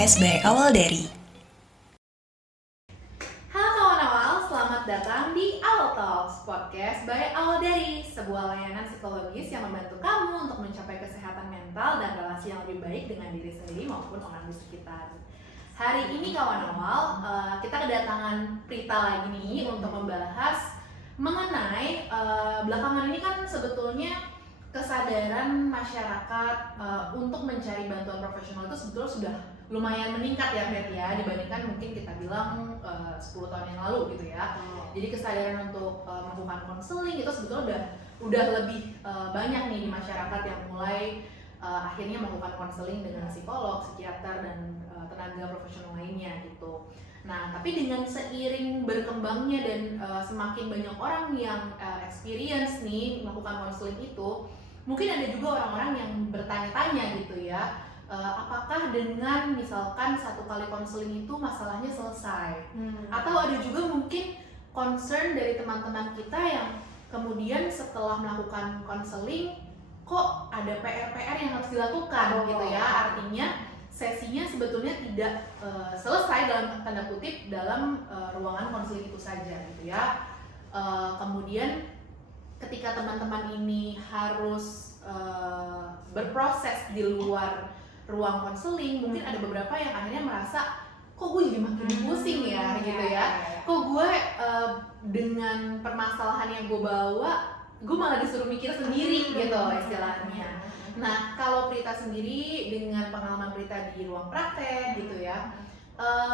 podcast by Awal Dari. Halo kawan awal, selamat datang di Awal Talks, podcast by Awal Dari, sebuah layanan psikologis yang membantu kamu untuk mencapai kesehatan mental dan relasi yang lebih baik dengan diri sendiri maupun orang di sekitar. Hari ini kawan awal, kita kedatangan Prita lagi nih untuk membahas mengenai belakangan ini kan sebetulnya kesadaran masyarakat untuk mencari bantuan profesional itu sebetulnya sudah lumayan meningkat ya Pet ya, dibandingkan mungkin kita bilang 10 tahun yang lalu gitu ya. Jadi kesadaran untuk melakukan konseling itu sebetulnya udah lebih banyak nih di masyarakat yang mulai akhirnya melakukan konseling dengan psikolog, psikiater dan tenaga profesional lainnya gitu. Nah, tapi dengan seiring berkembangnya dan semakin banyak orang yang experience nih melakukan konseling itu, mungkin ada juga orang-orang yang bertanya-tanya gitu ya, apakah dengan misalkan satu kali konseling itu masalahnya selesai? Atau ada juga mungkin concern dari teman-teman kita yang kemudian setelah melakukan konseling kok ada PR-PR yang harus dilakukan gitu ya, artinya sesinya sebetulnya tidak selesai dalam tanda kutip dalam ruangan konseling itu saja gitu ya. Kemudian ketika teman-teman ini harus berproses di luar ruang konseling, mungkin ada beberapa yang akhirnya merasa kok gue jadi makin pusing ya gitu ya, kok gue dengan permasalahan yang gue bawa gue malah disuruh mikir sendiri gitu istilahnya. Nah, kalau Prita sendiri dengan pengalaman Prita di ruang praktek gitu ya,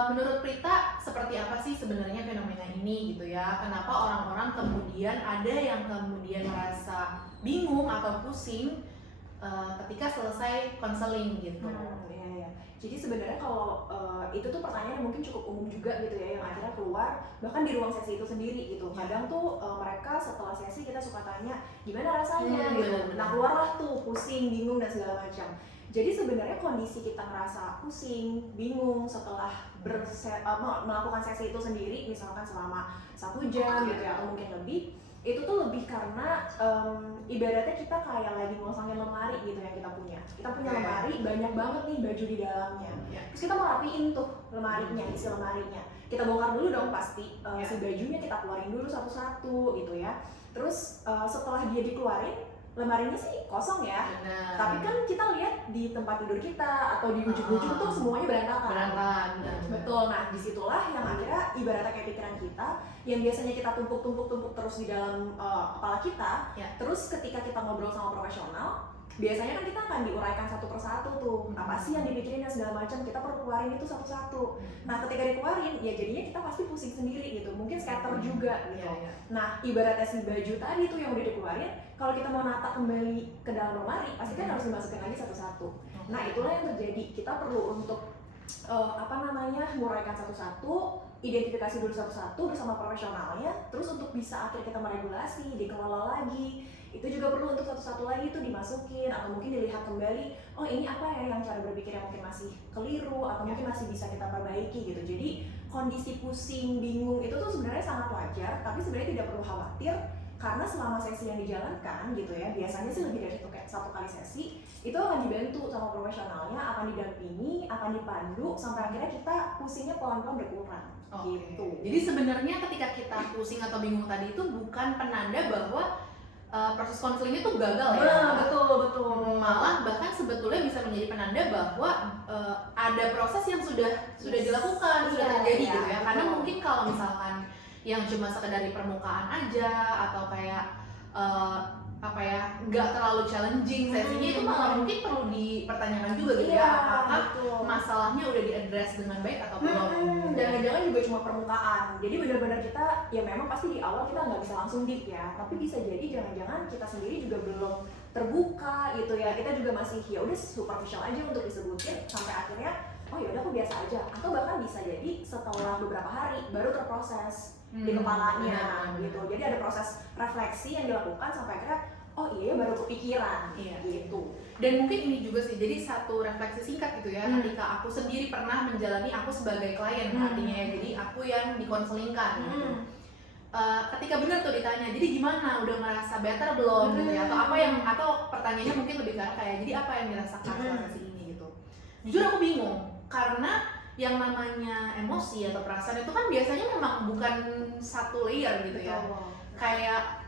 menurut Prita seperti apa sih sebenarnya fenomena ini gitu ya? Kenapa orang-orang kemudian ada yang kemudian merasa bingung atau pusing ketika selesai konseling gitu? Iya. Jadi sebenarnya kalau itu tuh pertanyaan yang mungkin cukup umum juga gitu ya, yang akhirnya keluar bahkan di ruang sesi itu sendiri gitu. Kadang tuh mereka setelah sesi kita suka tanya gimana rasanya gitu. Nah keluarlah tuh pusing, bingung dan segala macam. Jadi sebenarnya kondisi kita ngerasa pusing, bingung setelah melakukan sesi itu sendiri, misalkan selama 1 jam gitu ya, atau mungkin lebih, itu tuh lebih karena ibaratnya kita kayak lagi ngosongin lemari gitu yang kita punya. Kita punya lemari, banyak banget nih baju di dalamnya. Terus kita mau rapiin tuh lemarinya, isi lemarinya. Kita bongkar dulu dong pasti, si bajunya kita keluarin dulu satu-satu gitu ya. Terus setelah dia dikeluarin, lemarinya sih kosong ya. Tapi kan kita lihat di tempat tidur kita atau di ujung-ujung tuh semuanya berantakan. Betul. Nah disitulah yang akhirnya ibaratnya kayak pikiran kita yang biasanya kita tumpuk terus di dalam kepala kita. Terus ketika kita ngobrol sama profesional, biasanya kan kita akan diuraikan satu persatu tuh, apa sih yang dipikirin dan segala macam, kita perlu keluarin itu satu-satu. Nah ketika dikeluarin ya jadinya kita pasti pusing sendiri gitu, mungkin scatter juga gitu. Nah ibaratnya si baju tadi tuh yang udah dikeluarin, kalau kita mau nata kembali ke dalam lemari pasti kan harus dimasukin lagi satu-satu. Nah itulah yang terjadi, kita perlu untuk menguraikan satu-satu, identifikasi dulu satu-satu bersama profesionalnya, terus untuk bisa akhirnya kita meregulasi, dikelola lagi, itu juga perlu untuk satu-satu lagi itu dimasukin atau mungkin dilihat kembali, oh ini apa ya yang cara berpikir yang mungkin masih keliru atau mungkin masih bisa kita perbaiki gitu. Jadi kondisi pusing, bingung itu tuh sebenarnya sangat wajar, tapi sebenarnya tidak perlu khawatir karena selama sesi yang dijalankan gitu ya, biasanya sih lebih dari satu kali sesi itu akan dibantu sama profesionalnya, akan didampingi, akan dipandu sampai akhirnya kita pusingnya pelan-pelan berkurang. Gitu. Jadi sebenarnya ketika kita pusing atau bingung tadi itu bukan penanda bahwa proses konseling itu gagal ya. Betul. Malah bahkan sebetulnya bisa menjadi penanda bahwa ada proses yang sudah dilakukan, sudah terjadi gitu ya. Karena mungkin kalau misalkan yang cuma sekedar di permukaan aja atau kayak nggak terlalu challenging sesinya, itu malah mungkin perlu dipertanyakan juga gitu ya, apakah masalahnya udah diadres dengan baik atau belum. Jangan-jangan juga cuma permukaan, jadi benar-benar kita ya memang pasti di awal kita nggak bisa langsung deep ya, tapi bisa jadi jangan-jangan kita sendiri juga belum terbuka gitu ya, kita juga masih ya udah superficial aja untuk disebutin sampai akhirnya oh ya udah aku biasa aja, atau bahkan bisa jadi setelah beberapa hari baru terproses di kepalanya gitu. Jadi ada proses refleksi yang dilakukan sampai akhirnya oh iya baru kepikiran gitu. Dan mungkin ini juga sih, jadi satu refleksi singkat gitu ya, ketika aku sendiri pernah menjalani aku sebagai klien artinya ya, jadi aku yang dikonselingkan gitu. Ketika benar tuh ditanya, jadi gimana, udah merasa better belum gitu ya, atau pertanyaannya mungkin lebih ke arah kayak jadi apa yang dirasakan selama sesi ini gitu. Jujur aku bingung, Karena yang namanya emosi atau perasaan itu kan biasanya memang bukan satu layer gitu ya. Kayak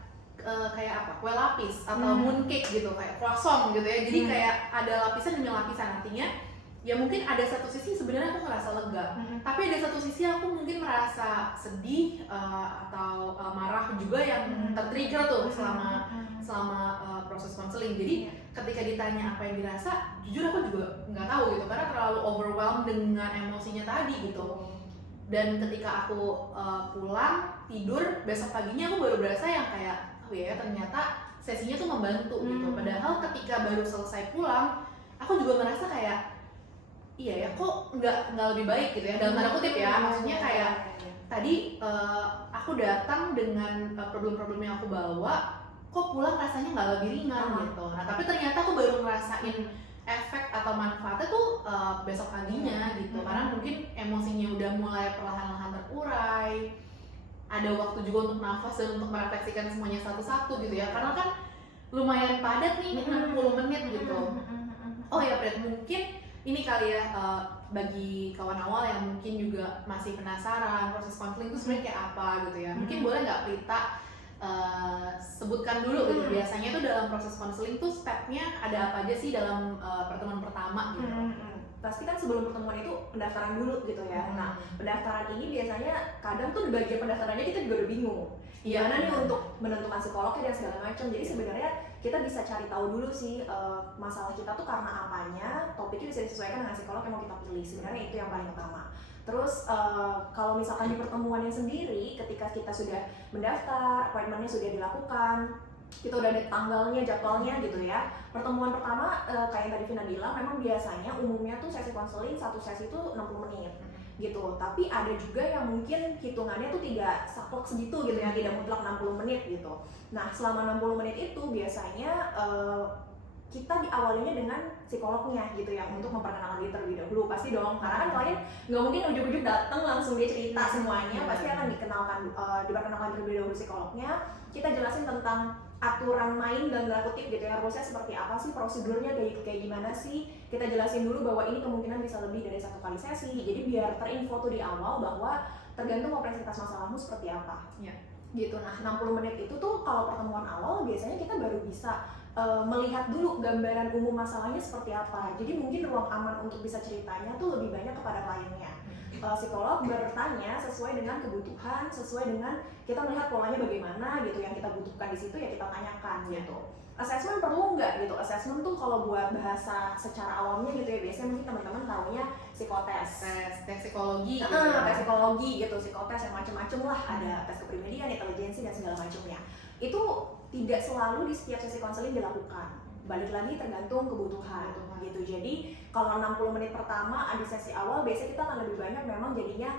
apa? Kue lapis atau mooncake gitu, kayak croissant gitu ya. Jadi kayak ada lapisan demi lapisan, artinya ya mungkin ada satu sisi sebenarnya aku ngerasa lega, tapi ada satu sisi aku mungkin merasa sedih atau marah juga yang tertrigger tuh selama proses konseling. Jadi ketika ditanya apa yang dirasa, jujur aku juga nggak tahu gitu, karena terlalu overwhelmed dengan emosinya tadi gitu. Dan ketika aku pulang tidur, besok paginya aku baru berasa yang kayak oh ya ternyata sesinya tuh membantu gitu. Padahal ketika baru selesai pulang, aku juga merasa kayak iya ya kok nggak lebih baik gitu ya, dalam tanda kutip ya. Maksudnya kayak tadi aku datang dengan problem-problem yang aku bawa, kok pulang rasanya nggak lebih ringan gitu. Nah tapi ternyata aku baru ngerasain efek atau manfaatnya tuh besok paginya gitu, karena mungkin emosinya udah mulai perlahan-lahan terurai, ada waktu juga untuk nafas dan untuk merefleksikan semuanya satu-satu gitu ya, karena kan lumayan padat nih 60 menit gitu. Oh ya Pret, mungkin ini kali ya bagi kawan awal yang mungkin juga masih penasaran proses konseling itu sebenarnya kayak apa gitu ya, mungkin boleh nggak Prita sebutkan dulu gitu, biasanya tuh dalam proses konseling tuh stepnya ada apa aja sih dalam pertemuan pertama gitu. Pasti kan sebelum pertemuan itu pendaftaran dulu gitu ya. Nah pendaftaran ini biasanya kadang tuh di bagian pendaftarannya kita juga udah bingung gimana nih untuk menentukan psikolognya dan segala macam. Jadi sebenarnya kita bisa cari tahu dulu sih masalah kita tuh karena apanya, topiknya bisa disesuaikan dengan psikolog yang mau kita pilih. Sebenarnya itu yang paling utama. Terus kalau misalkan di pertemuannya sendiri, ketika kita sudah mendaftar, appointmentnya sudah dilakukan, kita udah ada tanggalnya, jadwalnya gitu ya. Pertemuan pertama kayak yang tadi Vina bilang, memang biasanya umumnya tuh sesi konseling satu sesi itu 60 menit gitu. Tapi ada juga yang mungkin hitungannya tuh tidak saklek segitu gitu ya, tidak mutlak 60 menit gitu. Nah selama 60 menit itu biasanya kita diawalinya dengan psikolognya gitu ya, untuk memperkenalkan diri terlebih dahulu. Pasti dong, karena kan klien nggak mungkin ujuk-ujuk datang langsung dia cerita semuanya, pasti akan diperkenalkan terlebih dahulu psikolognya. Kita jelasin tentang aturan main dan tanda kutip gitu ya, rulesnya seperti apa sih, prosedurnya kayak gimana sih. Kita jelasin dulu bahwa ini kemungkinan bisa lebih dari satu kali sesi, jadi biar terinfo tuh di awal bahwa tergantung kompleksitas masalahmu seperti apa gitu. Nah 60 menit itu tuh kalau pertemuan awal biasanya kita baru bisa melihat dulu gambaran umum masalahnya seperti apa. Jadi mungkin ruang aman untuk bisa ceritanya tuh lebih banyak kepada kliennya. Psikolog bertanya sesuai dengan kebutuhan, sesuai dengan kita melihat polanya bagaimana gitu, yang kita butuhkan di situ ya kita tanyakan gitu. Assessment perlu nggak gitu? Assessment tuh kalau buat bahasa secara awamnya gitu ya, biasanya mungkin teman-teman taunya psikotes, tes psikologi gitu tes psikologi gitu, psikotes yang macam-macam lah, ada tes kepribadian, intelijensi dan segala macamnya. Itu tidak selalu di setiap sesi konseling dilakukan, balik lagi tergantung kebutuhan gitu. Jadi kalau 60 menit pertama di sesi awal biasanya kita akan lebih banyak memang jadinya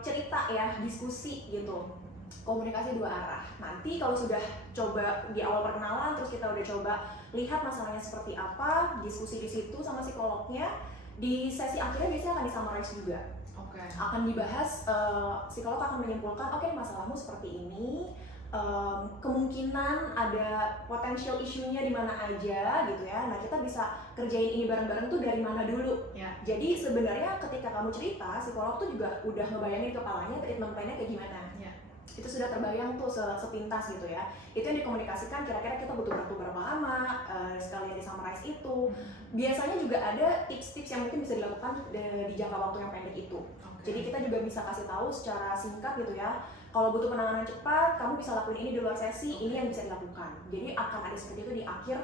cerita ya, diskusi gitu, komunikasi dua arah. Nanti kalau sudah coba di awal perkenalan, terus kita udah coba lihat masalahnya seperti apa, diskusi di situ sama psikolognya, di sesi akhirnya biasanya akan disummarize juga. Akan dibahas, psikolog akan menyimpulkan, oke, masalahmu seperti ini, kemungkinan ada potential issue-nya di mana aja gitu ya. Nah kita bisa kerjain ini bareng-bareng tuh dari mana dulu. Jadi sebenarnya ketika kamu cerita, psikolog tuh juga udah ngebayangin kepalanya treatment plan-nya kayak gimana. Itu sudah terbayang tuh sepintas gitu ya. Itu yang dikomunikasikan, kira-kira kita butuh waktu berapa lama, sekalian di summarize itu. Biasanya juga ada tips-tips yang mungkin bisa dilakukan di jangka waktu yang pendek itu. Jadi kita juga bisa kasih tahu secara singkat gitu ya, kalau butuh penanganan cepat, kamu bisa lakuin ini di luar sesi, ini yang bisa dilakukan. Jadi akan ada seperti itu di akhir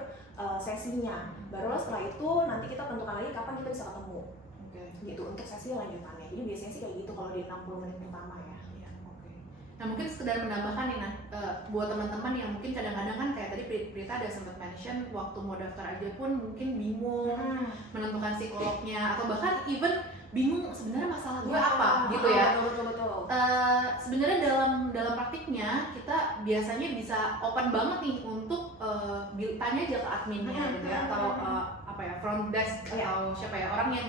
sesinya. Barulah setelah itu nanti kita tentukan lagi kapan kita bisa ketemu gitu untuk sesi lanjutannya. Jadi biasanya sih kayak gitu kalau di 60 menit pertama ya. Nah mungkin sekedar menambahkan nih buat teman-teman yang mungkin kadang-kadang kan kayak tadi Prita ada sempat mention waktu mau daftar aja pun mungkin bingung menentukan psikolognya, atau bahkan even bingung sebenarnya masalah gue apa gitu ya. Betul. Sebenarnya dalam praktiknya kita biasanya bisa open banget nih untuk tanya aja ke adminnya gitu ya, atau front desk atau siapa ya, orang yang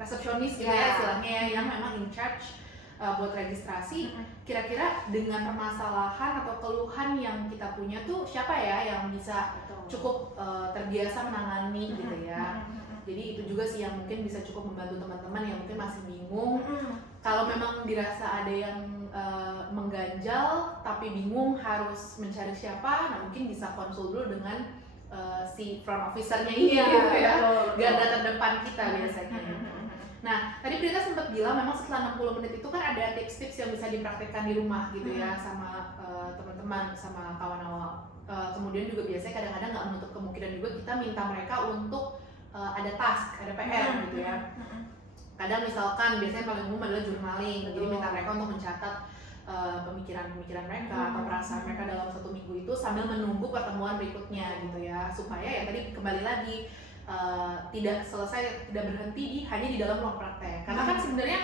resepsionis gitu ya istilahnya, yang memang in charge buat registrasi. Kira-kira dengan permasalahan atau keluhan yang kita punya tuh siapa ya yang bisa cukup terbiasa menangani gitu ya. jadi itu juga sih yang mungkin bisa cukup membantu teman-teman yang mungkin masih bingung. Kalau memang dirasa ada yang mengganjal tapi bingung harus mencari siapa, nah mungkin bisa konsul dulu dengan si front officer-nya ini gitu ya, garda terdepan kita biasanya. Nah, tadi Prita sempat bilang memang setelah 60 menit itu kan ada tips-tips yang bisa dipraktekkan di rumah gitu ya, sama teman-teman, sama kawan awal. Kemudian juga biasanya kadang-kadang nggak menutup kemungkinan juga kita minta mereka untuk ada task, ada PR gitu ya. Kadang misalkan biasanya paling umum adalah journaling, jadi minta mereka untuk mencatat pemikiran-pemikiran mereka atau perasaan mereka dalam 1 minggu itu sambil menunggu pertemuan berikutnya gitu ya, supaya ya tadi kembali lagi tidak berhenti hanya di dalam ruang praktek, karena kan sebenarnya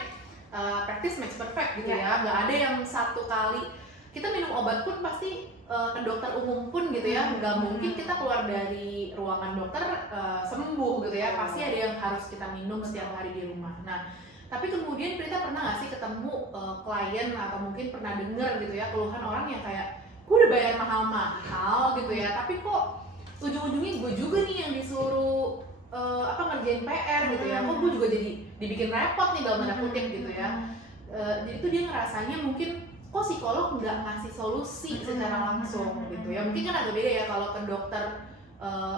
practice makes perfect gitu ya, nggak ada yang satu kali kita minum obat pun pasti ke dokter umum pun gitu ya, nggak mungkin kita keluar dari ruangan dokter sembuh gitu ya, pasti ada yang harus kita minum setiap hari di rumah. Nah, tapi kemudian Prita pernah nggak sih ketemu klien atau mungkin pernah dengar gitu ya keluhan orang yang kayak gue udah bayar mahal-mahal gitu ya, tapi kok ujung-ujungnya gue juga nih yang disuruh ngerjain PR gitu ya, kok gue juga jadi dibikin repot nih dalam tanda kutip gitu ya. Jadi tuh dia ngerasanya mungkin kok psikolog nggak ngasih solusi secara langsung gitu ya. Mungkin kan agak beda ya kalau ke dokter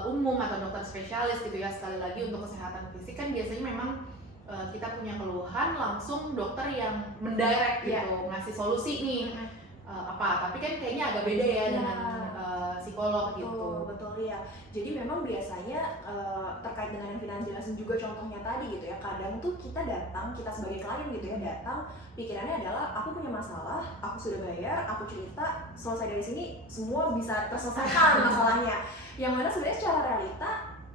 umum atau dokter spesialis gitu ya. Sekali lagi untuk kesehatan fisik kan biasanya memang kita punya keluhan langsung dokter yang mendirect gitu, ngasih solusi nih tapi kan kayaknya agak beda ya dengan psikolog gitu. Betul ya. Jadi memang biasanya terkait dengan yang Vina jelasin juga contohnya tadi gitu ya, kadang tuh kita sebagai klien gitu ya datang, pikirannya adalah aku punya masalah, aku sudah bayar, aku cerita, selesai dari sini semua bisa terselesaikan masalahnya. Yang mana sebenarnya secara realita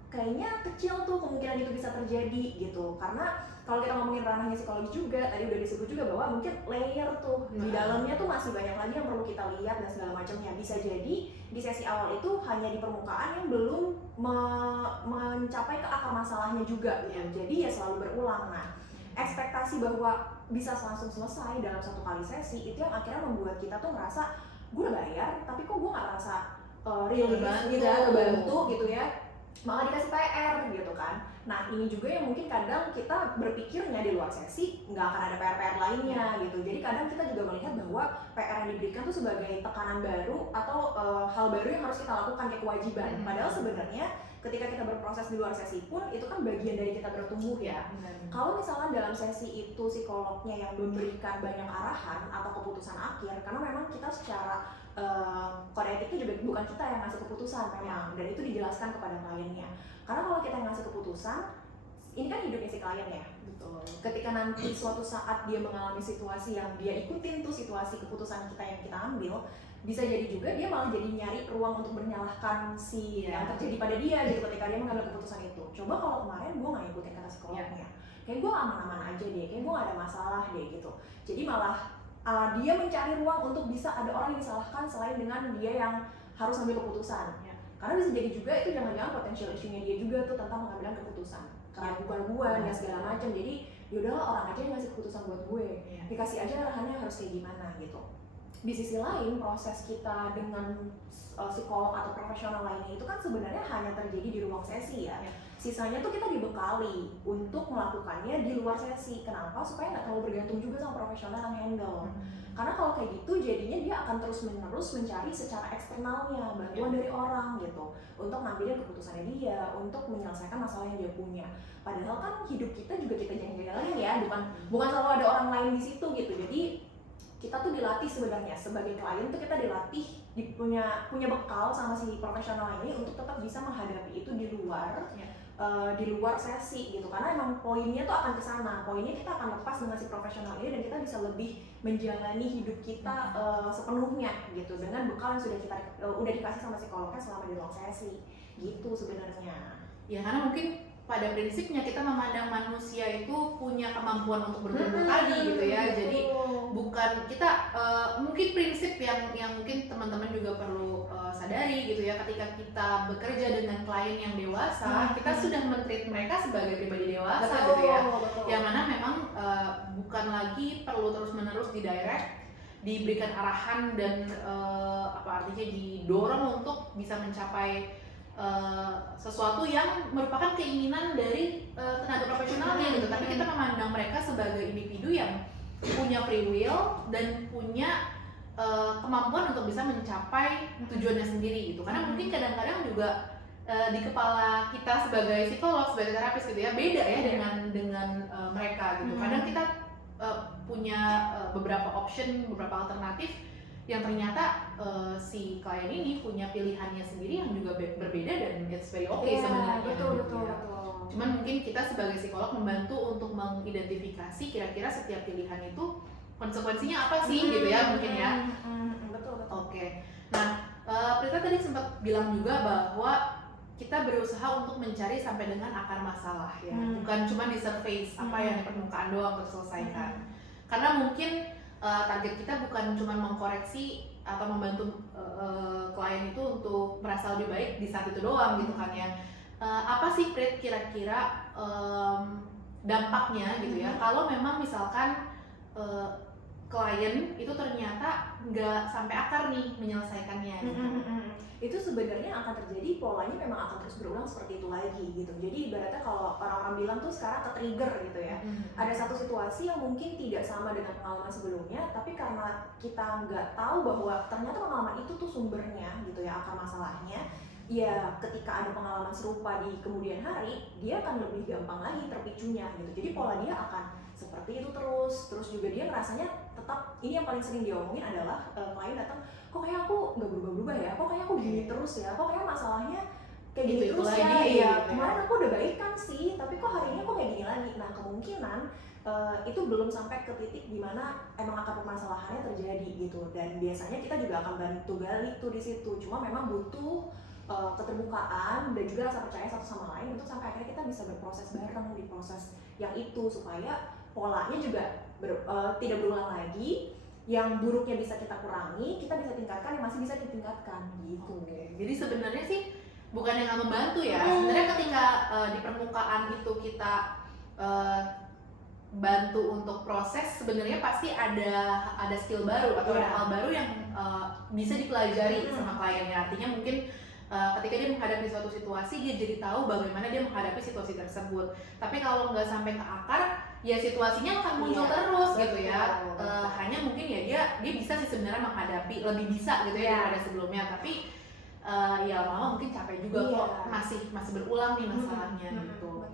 kayaknya kecil tuh kemungkinan itu bisa terjadi gitu, karena kalau kita ngomongin ranahnya psikologi juga, tadi udah disebut juga bahwa mungkin layer tuh di dalamnya tuh masih banyak lagi yang perlu kita lihat dan segala macamnya. Bisa jadi di sesi awal itu hanya di permukaan yang belum mencapai ke akar masalahnya juga gitu. Jadi ya selalu berulang. Nah, ekspektasi bahwa bisa langsung selesai dalam 1 kali sesi itu yang akhirnya membuat kita tuh ngerasa gue udah bayar tapi kok gue nggak ngerasa kebantu gitu ya, malah dikasih PR gitu kan. Nah ini juga yang mungkin kadang kita berpikirnya di luar sesi nggak akan ada PR-PR lainnya gitu. Jadi kadang kita juga melihat bahwa PR yang diberikan tuh sebagai tekanan baru atau hal baru yang harus kita lakukan kayak kewajiban. Padahal sebenarnya ketika kita berproses di luar sesi pun itu kan bagian dari kita bertumbuh ya. Kalau misalkan dalam sesi itu psikolognya yang memberikan banyak arahan atau keputusan akhir, karena memang kita secara kode etiknya juga bukan kita yang ngasih keputusan memang, dan itu dijelaskan kepada kliennya. Karena kalau kita ngasih keputusan, ini kan hidupnya si klien ya. Betul. Ketika nanti suatu saat dia mengalami situasi yang dia ikutin tuh situasi keputusan kita yang kita ambil, bisa jadi juga dia malah jadi nyari ruang untuk menyalahkan si yang terjadi pada dia gitu ketika dia mengambil keputusan itu. Coba kalau kemarin gue nggak ikutin kata psikolognya, kayak gue aman-aman aja deh, kayak gue gak ada masalah deh gitu. Jadi malah dia mencari ruang untuk bisa ada orang yang disalahkan selain dengan dia yang harus ambil keputusan. Karena bisa jadi juga itu jangan-jangan potensial isunya dia juga tuh tentang pengambilan keputusan, keraguan-keraguan dan segala macam. Jadi yaudahlah orang aja yang ngasih keputusan buat gue, dikasih aja arahannya harus kayak gimana gitu. Di sisi lain proses kita dengan psikolog atau profesional lainnya itu kan sebenarnya hanya terjadi di ruang sesi ya. Sisanya tuh kita dibekali untuk melakukannya di luar sesi. Kenapa? Supaya nggak terlalu bergantung juga sama profesional yang handle. Karena kalau kayak gitu jadinya dia akan terus-menerus mencari secara eksternalnya bantuan dari orang gitu untuk ngambilin keputusannya dia, untuk menyelesaikan masalah yang dia punya. Padahal kan hidup kita juga kita jalan-jalan ya, bukan selalu ada orang lain di situ gitu. Jadi kita tuh dilatih sebenarnya sebagai klien tuh kita dilatih punya bekal sama si profesional ini untuk tetap bisa menghadapi itu di luar sesi gitu, karena emang poinnya tuh akan kesana, poinnya kita akan lepas dengan si profesional ini dan kita bisa lebih menjalani hidup kita sepenuhnya gitu dengan bekal yang sudah kita udah dikasih sama psikolognya selama di ruang sesi gitu sebenarnya. Ya karena mungkin pada prinsipnya kita memandang manusia itu punya kemampuan untuk bertumbuh tadi gitu ya. Jadi bukan kita mungkin prinsip yang mungkin teman-teman juga perlu sadari gitu ya, ketika kita bekerja dengan klien yang dewasa, kita sudah men-treat mereka sebagai pribadi dewasa gitu ya. Yang mana memang bukan lagi perlu terus-menerus didirect, diberikan arahan dan artinya didorong untuk bisa mencapai sesuatu yang merupakan keinginan dari tenaga profesionalnya gitu, tapi kita memandang mereka sebagai individu yang punya free will dan punya kemampuan untuk bisa mencapai tujuannya sendiri gitu. Karena mungkin kadang-kadang juga di kepala kita sebagai psikolog, sebagai terapis gitu ya, beda ya dengan mereka gitu. Kadang kita punya beberapa option, beberapa alternatif yang ternyata si klien ini punya pilihannya sendiri yang juga berbeda dan it's very okay sebenarnya. Betul. Cuman mungkin kita sebagai psikolog membantu untuk mengidentifikasi kira-kira setiap pilihan itu konsekuensinya apa sih gitu ya mungkin ya. Betul. Oke. Nah, Prita tadi sempat bilang juga bahwa kita berusaha untuk mencari sampai dengan akar masalah ya, bukan cuma di surface apa yang di permukaan doang terselesaikan. Karena mungkin target kita bukan cuma mengkoreksi atau membantu klien itu untuk merasa lebih baik di saat itu doang gitu kan ya. Apa sih Prit kira-kira dampaknya gitu ya kalau memang misalkan klien itu ternyata nggak sampai akar nih menyelesaikannya gitu. Itu sebenarnya akan terjadi, polanya memang akan terus berulang seperti itu lagi gitu. Jadi ibaratnya kalau orang-orang bilang tuh sekarang ke-trigger gitu ya. Ada satu situasi yang mungkin tidak sama dengan pengalaman sebelumnya, tapi karena kita nggak tahu bahwa ternyata pengalaman itu tuh sumbernya gitu ya, akar masalahnya, ya ketika ada pengalaman serupa di kemudian hari, dia akan lebih gampang lagi terpicunya gitu. Jadi pola dia akan seperti itu terus juga dia ngerasanya tetap, ini yang paling sering dia omongin adalah klien datang, kok kayak aku nggak berubah-berubah ya, kok kayak aku gini terus ya, kok kayak masalahnya kayak gini Itu terus lagi, ya, ya. kemarin aku udah baik kan sih, tapi kok hari ini aku kayak gini lagi. Nah kemungkinan itu belum sampai ke titik dimana emang akar permasalahannya terjadi gitu, dan biasanya kita juga akan bantu gali tuh di situ. Cuma memang butuh keterbukaan dan juga rasa percaya satu sama lain untuk sampai akhirnya kita bisa berproses bareng di proses yang itu, supaya polanya juga tidak berulang lagi. Yang buruknya bisa kita kurangi, kita bisa tingkatkan, yang masih bisa ditingkatkan gitu. Jadi sebenarnya sih bukan yang nggak membantu ya. Sebenarnya ketika di permukaan itu kita bantu untuk proses, sebenarnya pasti ada skill baru atau ada hal baru yang bisa dipelajari sama kliennya. Artinya mungkin ketika dia menghadapi suatu situasi, dia jadi tahu bagaimana dia menghadapi situasi tersebut. Tapi kalau nggak sampai ke akar, ya situasinya akan muncul terus gitu ya. Hanya mungkin ya dia bisa sih sebenarnya menghadapi, lebih bisa gitu ya daripada sebelumnya. Tapi ya lama mungkin capek juga kok, masih berulang nih masalahnya gitu.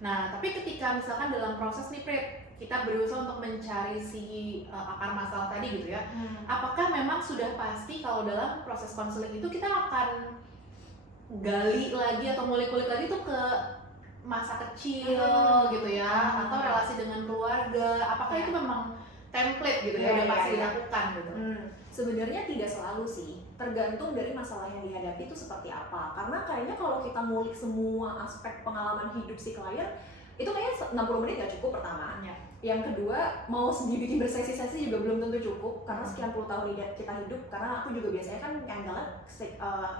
Nah, tapi ketika misalkan dalam proses nih Prit, kita berusaha untuk mencari si akar masalah tadi gitu ya. Apakah memang sudah pasti kalau dalam proses konseling itu kita akan gali lagi atau ngulik-ngulik lagi tuh ke masa kecil gitu ya, atau relasi dengan keluarga? Apakah itu memang template gitu ya, udah pasti dilakukan gitu? Sebenarnya tidak selalu sih, tergantung dari masalah yang dihadapi itu seperti apa. Karena kayaknya kalau kita ngulik semua aspek pengalaman hidup si klien, itu kayaknya 60 menit gak cukup pertama. Yang kedua, mau dibikin bersesi-sesi juga belum tentu cukup, karena sekian puluh tahun kita hidup. Karena aku juga biasanya kan handle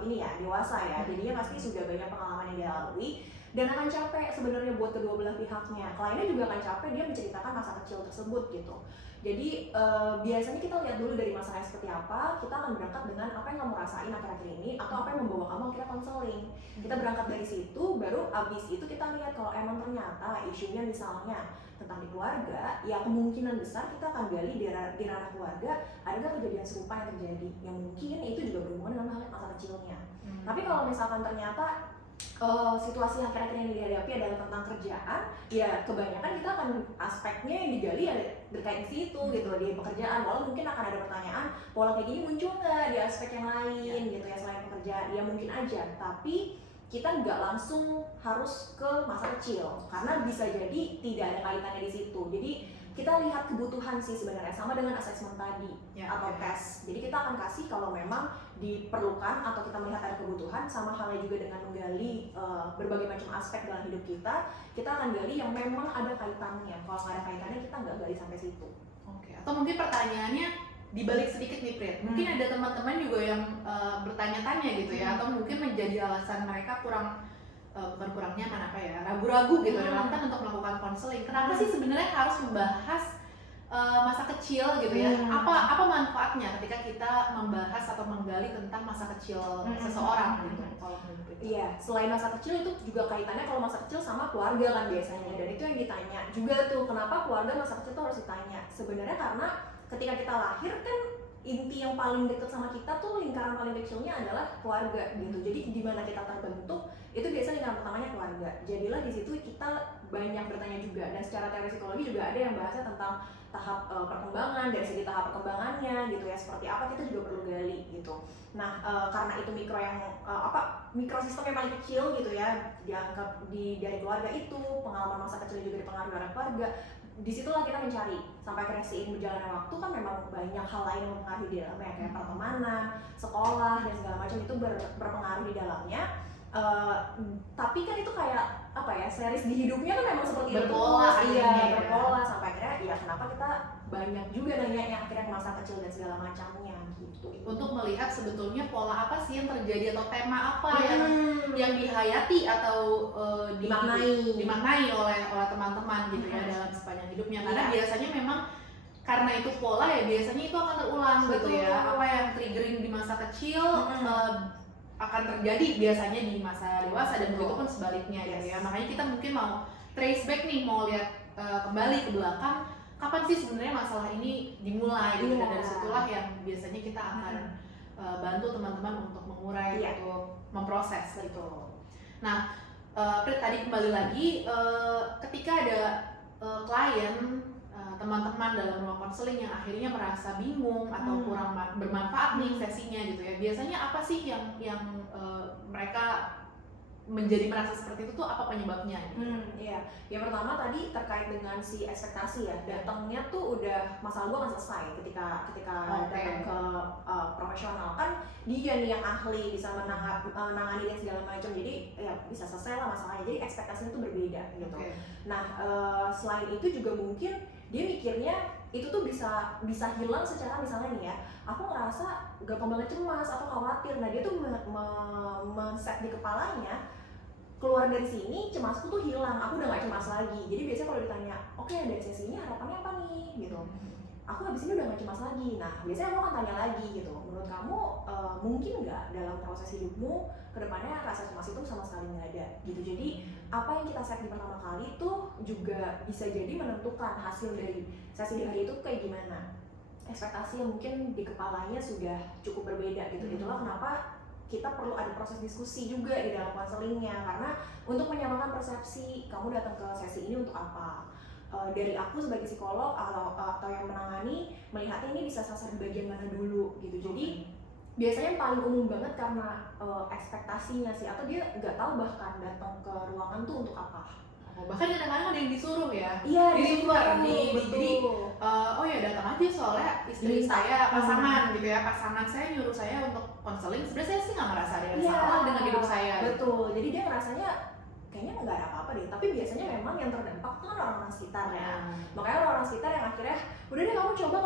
ini ya, dewasa ya, jadinya pasti sudah banyak pengalaman yang dia lalui dan akan capek sebenarnya buat kedua belah pihaknya. Kliennya juga akan capek, dia menceritakan masa kecil tersebut gitu. Jadi biasanya kita lihat dulu dari masalahnya seperti apa, kita akan berangkat dengan apa yang kamu rasain akhir-akhir ini, atau apa yang membawa kamu akhirnya konseling. Kita berangkat dari situ, baru abis itu kita lihat kalau emang ternyata isunya misalnya tentang di keluarga, ya kemungkinan besar kita akan gali di ranah keluarga, ada nggak kejadian serupa yang terjadi, yang mungkin itu juga berhubungan dengan masa kecilnya. Tapi kalau misalkan ternyata situasi yang akhir-akhir ini dihadapi adalah tentang kerjaan, ya kebanyakan kita akan aspeknya yang digali ya terkait di situ gitu, di pekerjaan. Walau mungkin akan ada pertanyaan, pola kayak gini muncul nggak di aspek yang lain gitu ya selain pekerjaan, ya mungkin aja. Tapi kita nggak langsung harus ke masa kecil, karena bisa jadi tidak ada kaitannya di situ. Jadi kita lihat kebutuhan sih sebenarnya, sama dengan assessment tadi atau tes. Jadi kita akan kasih kalau memang diperlukan atau kita melihat ada kebutuhan, sama halnya juga dengan menggali berbagai macam aspek dalam hidup kita akan gali yang memang ada kaitannya. Kalau nggak ada kaitannya, kita nggak gali sampai situ. Atau mungkin pertanyaannya dibalik sedikit nih Prit, mungkin ada teman-teman juga yang bertanya-tanya gitu ya, atau mungkin menjadi alasan mereka bukan kurang nyaman apa ya, ragu-ragu gitu dalam untuk melakukan konseling. Kenapa sih sebenarnya harus membahas masa kecil gitu ya. Apa manfaatnya ketika kita membahas atau menggali tentang masa kecil seseorang gitu? Kalau menurut itu. Iya, selain masa kecil itu juga kaitannya kalau masa kecil sama keluarga kan biasanya, dan itu yang ditanya juga tuh, kenapa keluarga masa kecil tuh harus ditanya. Sebenarnya karena ketika kita lahir kan inti yang paling dekat sama kita tuh, lingkaran paling kecilnya adalah keluarga gitu. Jadi di mana kita terbentuk itu biasanya lingkaran pertamanya keluarga. Jadilah di situ kita banyak bertanya juga, dan secara teori psikologi juga ada yang bahasnya tentang tahap perkembangan, dari segi tahap perkembangannya gitu ya, seperti apa kita juga perlu gali gitu. Nah, karena itu mikrosistem yang paling kecil gitu ya, dianggap dari keluarga itu, pengalaman masa kecil juga dipengaruhi oleh keluarga. Disitulah kita mencari, sampai akhirnya seiring berjalannya waktu kan memang banyak hal lain yang mempengaruhi di dalamnya, kayak pertemanan, sekolah dan segala macam itu berpengaruh di dalamnya. Tapi kan itu kayak apa ya, series di hidupnya kan memang seperti berpola, itu, iya berpola sampai akhirnya ya kenapa kita banyak juga nanya yang akhirnya ke masa kecil dan segala macamnya gitu. Untuk melihat sebetulnya pola apa sih yang terjadi atau tema apa yang dihayati atau dimaknai oleh teman-teman gitu ya dalam sepanjang hidupnya, karena biasanya memang karena itu pola ya biasanya itu akan terulang gitu ya, apa yang triggering di masa kecil akan terjadi biasanya di masa dewasa, dan begitu pun sebaliknya gitu ya. Makanya kita mungkin mau trace back nih, mau lihat kembali ke belakang, kapan sih sebenarnya masalah ini dimulai gitu, dan dari situlah yang biasanya kita akan bantu teman-teman untuk mengurai, untuk memproses gitu. Nah, Prit, tadi kembali lagi ketika ada klien, teman-teman dalam ruang konseling yang akhirnya merasa bingung atau kurang bermanfaat nih sesinya gitu ya, biasanya apa sih yang mereka menjadi merasa seperti itu tuh, apa penyebabnya? Iya, yang pertama tadi terkait dengan si ekspektasi ya, datangnya tuh udah masalah gua akan selesai ketika datang ke profesional, kan dia nih yang ahli bisa menangani dan segala macam, jadi ya bisa selesai lah masalahnya, jadi ekspektasinya tuh berbeda gitu. Nah, selain itu juga mungkin dia mikirnya itu tuh bisa hilang secara, misalnya nih ya, aku ngerasa gampang banget cemas atau khawatir. Nah, dia tuh men-set di kepalanya, keluar dari sini cemasku tuh hilang, aku udah gak cemas lagi. Jadi biasanya kalau ditanya, oke, dari sesi ini harapannya apa nih gitu, aku habis ini udah gak cemas lagi. Nah, biasanya aku akan tanya lagi gitu, menurut kamu mungkin nggak dalam proses hidupmu kedepannya rasa cemas itu sama sekali nggak ada gitu. Jadi apa yang kita set di pertama kali itu juga bisa jadi menentukan hasil dari sesi di hari itu kayak gimana. Ekspektasi yang mungkin di kepalanya sudah cukup berbeda gitu. Itulah kenapa kita perlu ada proses diskusi juga di dalam konselingnya, karena untuk menyamakan persepsi, kamu datang ke sesi ini untuk apa. Dari aku sebagai psikolog atau yang menangani, melihatnya ini bisa sasar di bagian mana dulu gitu. Jadi biasanya yang paling umum banget karena ekspektasinya sih, atau dia nggak tahu bahkan datang ke ruangan tuh untuk apa. Bahkan kadang-kadang ada yang disuruh ya, iya, jadi oh ya datang aja soalnya istri saya pasangan gitu ya, pasangan saya nyuruh saya untuk konseling, sebenarnya saya sih nggak ngerasa ada yang salah dengan hidup saya. Betul, jadi dia ngerasanya kayaknya nggak ada apa-apa deh, tapi biasanya memang yang terdampak tuh kan orang-orang sekitar ya. Makanya orang-orang sekitar yang akhirnya udah deh kamu coba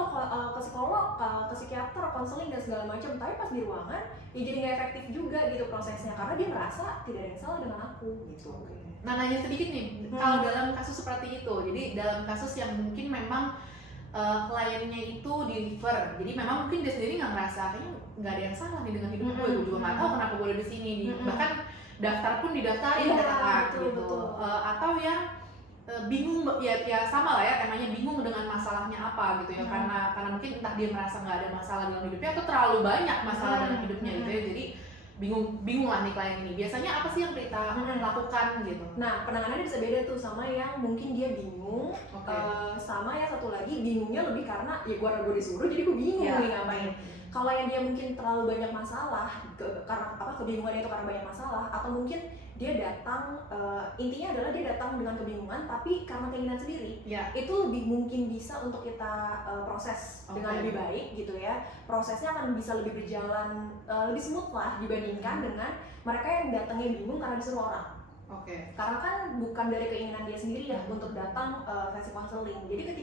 ke psikolog, ke psikiater, konseling dan segala macam, tapi pas di ruangan ya jadi nggak efektif juga gitu prosesnya, karena dia merasa tidak ada yang salah dengan aku gitu. Nah, nanya sedikit nih, kalau dalam kasus seperti itu, jadi dalam kasus yang mungkin memang kliennya itu di refer, jadi memang mungkin dia sendiri nggak ngerasa kayaknya nggak ada yang salah nih dengan hidup gue juga nggak tahu kenapa gue ada di sini nih, bahkan daftar pun didaftarin gitu. Atau yang bingung ya sama lah ya, temanya bingung dengan masalahnya apa gitu ya, karena mungkin entah dia merasa nggak ada masalah dalam hidupnya atau terlalu banyak masalah dalam hidupnya gitu ya, jadi bingung lah nih klien ini. Biasanya apa sih yang kita lakukan gitu? Nah, penanganannya bisa beda tuh, sama yang mungkin dia bingung, sama yang satu lagi bingungnya lebih karena ya gue disuruh jadi gue bingung nih ngapain. Kalau yang dia mungkin terlalu banyak masalah, karena kebingungannya itu karena banyak masalah, atau mungkin dia datang intinya adalah dia datang dengan kebingungan tapi karena keinginan sendiri, itu lebih mungkin bisa untuk kita proses dengan lebih baik gitu ya. Prosesnya akan bisa lebih berjalan lebih smooth lah dibandingkan dengan mereka yang datangnya bingung karena disuruh orang. Karena kan bukan dari keinginan dia sendiri ya untuk datang sesi konseling. Jadi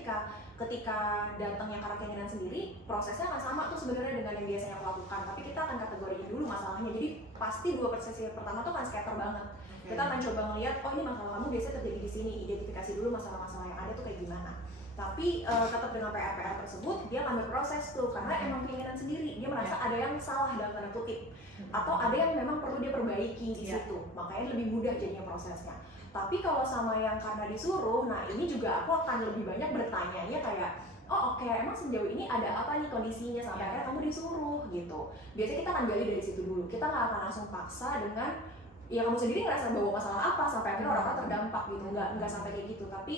ketika datangnya karena keinginan sendiri, prosesnya akan sama tuh sebenarnya dengan yang biasanya aku lakukan, tapi kita akan kategoriin dulu masalahnya. Jadi pasti 2 sesi pertama tuh akan scatter banget. Kita akan coba ngeliat, oh ini masalah kamu biasanya terjadi di sini, identifikasi dulu masalah-masalah yang ada tuh kayak gimana. Tapi tetap dengan PR-PR tersebut dia ngambil proses tuh karena emang keinginan sendiri, dia merasa ada yang salah dalam tanda kutip atau ada yang memang perlu dia perbaiki di situ, makanya lebih mudah jadinya prosesnya. Tapi kalau sama yang karena disuruh, nah ini juga aku akan lebih banyak bertanya kayak oh oke, emang sejauh ini ada apa nih kondisinya sampai akhirnya kamu disuruh gitu. Biasanya kita akan gali dari situ dulu, kita nggak akan langsung paksa dengan ya kamu sendiri ngerasa bawa masalah apa sampai akhirnya orang-orang terdampak gitu, nggak sampai kayak gitu. Tapi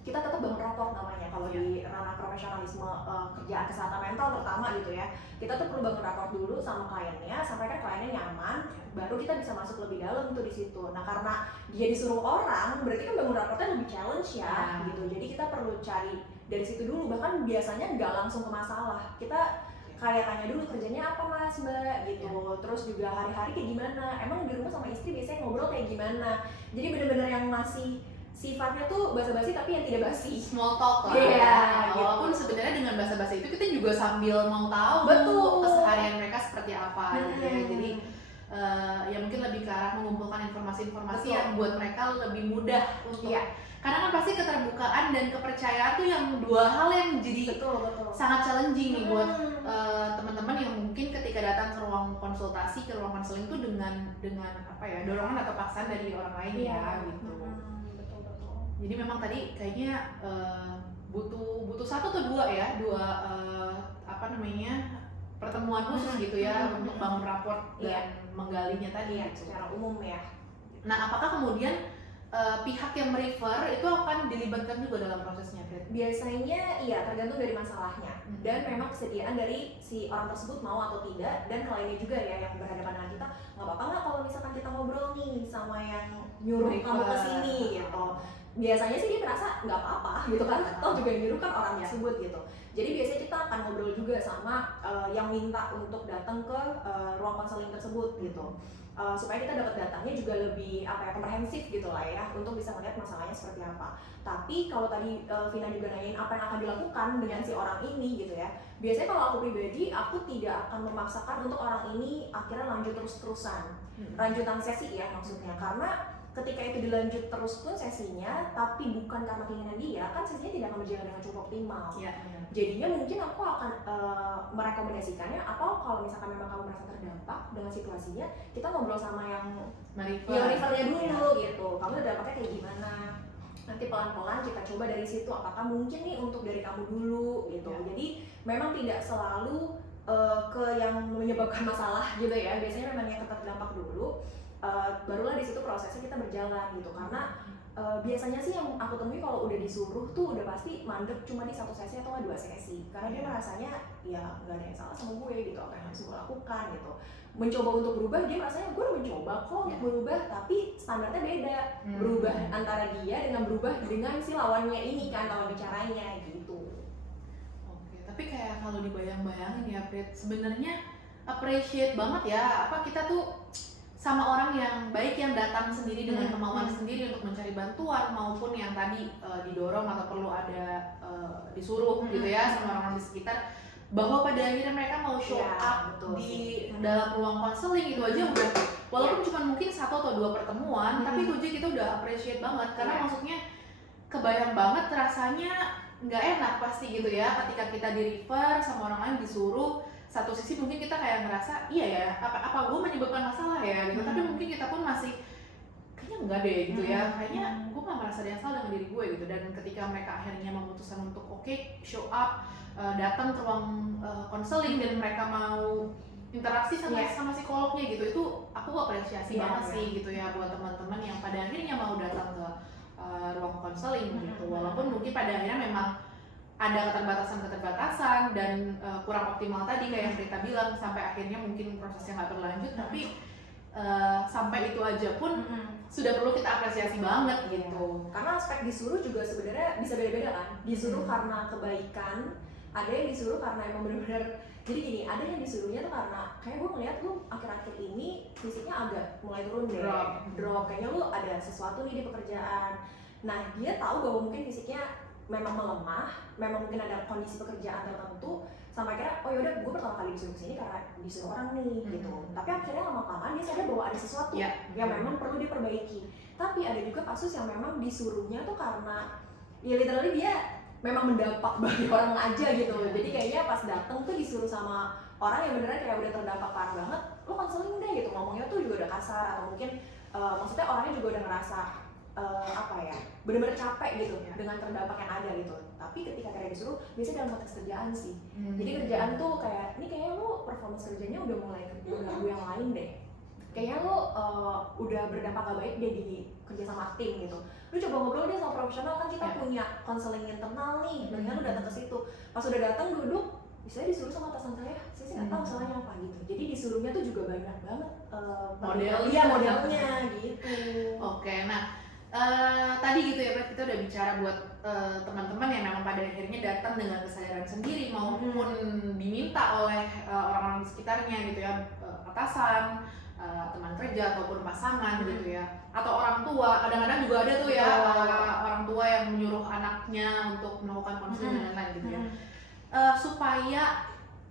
kita tetap bangun rapor namanya kalau di ranah profesionalisme kerjaan kesehatan mental terutama gitu ya, kita tuh perlu bangun rapor dulu sama kliennya sampai kan kliennya nyaman, baru kita bisa masuk lebih dalam tuh di situ. Nah karena dia disuruh orang berarti kan bangun rapornya lebih challenge ya gitu, jadi kita perlu cari dari situ dulu, bahkan biasanya nggak langsung ke masalah, kita kayak tanya dulu kerjanya apa mas mbak gitu, terus juga hari-hari kayak gimana, emang di rumah sama istri biasanya ngobrol kayak gimana, jadi bener-bener yang masih sifatnya tuh basa-basi tapi yang tidak basi, small talk lah. Gitu. Walaupun sebenarnya dengan basa-basi itu kita juga sambil mau tahu keseharian mereka seperti apa gitu ya. Jadi ya mungkin lebih ke arah mengumpulkan informasi-informasi yang buat mereka lebih mudah untuk karena kan pasti keterbukaan dan kepercayaan tuh yang dua hal yang jadi sangat challenging nih buat teman-teman yang mungkin ketika datang ke ruang konsultasi, ke ruang konseling tuh dengan apa ya, dorongan atau paksaan dari orang lain gitu. Jadi memang tadi kayaknya butuh satu atau dua pertemuan khusus gitu ya untuk bangun raport dan menggalinya tadi secara umum ya. Nah, apakah kemudian pihak yang merefer itu akan dilibatkan juga dalam prosesnya, Fred? Biasanya iya, tergantung dari masalahnya dan memang kesediaan dari si orang tersebut mau atau tidak, dan kliennya juga ya yang berhadapan dengan kita, nggak apa-apa nggak kalau misalkan kita ngobrol nih sama yang nyuruh kamu kesini gitu. Biasanya sih dia merasa nggak apa-apa gitu kan, atau juga yang nyuruh kan orang tersebut gitu. Jadi biasanya kita akan ngobrol juga sama yang minta untuk datang ke ruang konseling tersebut gitu, supaya kita dapat datanya juga lebih komprehensif gitu lah ya, untuk bisa melihat masalahnya seperti apa. Tapi kalau tadi Vina juga nanyain apa yang akan dilakukan dengan si orang ini gitu ya, biasanya kalau aku pribadi aku tidak akan memaksakan untuk orang ini akhirnya lanjut terus-terusan, lanjutan sesi ya maksudnya, karena ketika itu dilanjut terus pun sesinya, tapi bukan karena keinginan dia, kan sesinya tidak akan berjalan dengan cukup optimal. Jadinya mungkin aku akan merekomendasikannya, atau kalau misalkan memang kamu merasa terdampak dengan situasinya, kita ngobrol sama yang refernya dulu gitu, kamu terdampaknya kayak gimana, nanti pelan-pelan kita coba dari situ, apakah mungkin nih untuk dari kamu dulu gitu. Jadi memang tidak selalu ke yang menyebabkan masalah gitu ya, biasanya memang yang terdampak dulu, barulah di situ prosesnya kita berjalan gitu. Karena biasanya sih yang aku temui kalau udah disuruh tuh udah pasti mandek cuma di satu sesi atau 2 sesi, karena dia merasanya ya nggak ada yang salah sama gue gitu, apa yang harus gue lakukan gitu. Mencoba untuk berubah, dia merasanya gue udah mencoba kok untuk berubah, tapi standarnya beda, berubah antara dia dengan berubah dengan si lawannya ini kan, lawan bicaranya gitu. Oke, tapi kayak kalau dibayang-bayangin ya Prit, sebenarnya appreciate banget ya, apa kita tuh sama orang yang baik yang datang sendiri dengan kemauan sendiri untuk mencari bantuan, maupun yang tadi didorong atau perlu ada disuruh gitu ya sama orang di sekitar, bahwa pada akhirnya mereka mau show up di dalam ruang konseling. Itu aja udah, walaupun cuma mungkin 1 atau 2 pertemuan, tapi itu aja kita udah appreciate banget, karena maksudnya kebayang banget rasanya nggak enak pasti gitu ya ketika kita di refer sama orang lain, disuruh. Satu sisi mungkin kita kayak ngerasa iya ya, apa gue menyebabkan masalah ya gitu, tapi mungkin kita pun masih kayaknya enggak deh gitu ya, kayaknya gue gak merasa ada yang salah dengan diri gue gitu. Dan ketika mereka akhirnya memutuskan untuk show up, datang ke ruang konseling, dan mereka mau interaksi sama psikolognya gitu, itu aku apresiasi banget sih gitu ya buat teman-teman yang pada akhirnya mau datang ke ruang konseling gitu. Walaupun mungkin pada akhirnya memang ada keterbatasan dan kurang optimal tadi kayak yang Rita bilang, sampai akhirnya mungkin prosesnya nggak berlanjut, tapi sampai itu aja pun sudah perlu kita apresiasi banget gitu. Karena aspek disuruh juga sebenarnya bisa beda-beda kan, disuruh karena kebaikan, ada yang disuruh karena emang benar-benar, jadi gini, ada yang disuruhnya tuh karena kayak gue ngeliat lu akhir-akhir ini fisiknya agak mulai turun deh, drop, kayaknya lu ada sesuatu nih di pekerjaan. Nah dia tahu bahwa mungkin fisiknya memang melemah, memang mungkin ada kondisi pekerjaan tertentu, sampai akhirnya oh yaudah gue pertama kali disuruh kesini karena disuruh orang nih gitu. Tapi akhirnya lama-kelamaan dia sadar bahwa ada sesuatu yang memang perlu diperbaiki. Tapi ada juga kasus yang memang disuruhnya tuh karena ya literally dia memang mendapat bagi orang aja gitu. Jadi kayaknya pas dateng tuh disuruh sama orang yang beneran kayak udah terdampak parah banget, lo konseling deh gitu, ngomongnya tuh juga udah kasar atau mungkin maksudnya orangnya juga udah ngerasa apa ya, bener-bener capek gitu dengan terdampak yang ada gitu. Tapi ketika kayak disuruh, biasanya dalam konteks kerjaan sih. Jadi kerjaan tuh kayak, ini kayaknya lo performance kerjanya udah mulai ganggu yang lain deh. Kayaknya lo udah berdampak gak baik deh di kerja sama tim gitu. Lu coba ngobrol deh sama profesional, kan kita punya konseling internal nih. Mendingan lu datang ke situ. Pas udah datang duduk, bisa disuruh sama atasan saya sih nggak tahu salahnya apa gitu. Jadi disuruhnya tuh juga banyak banget modelnya gitu. Oke, nah tadi gitu ya, kita udah bicara buat teman-teman yang memang pada akhirnya datang dengan kesadaran sendiri maupun diminta oleh orang-orang di sekitarnya gitu ya, atasan, teman kerja ataupun pasangan gitu ya, atau orang tua. Kadang-kadang juga ada tuh ya orang tua yang menyuruh anaknya untuk melakukan konseling dan lain-lain gitu ya. Supaya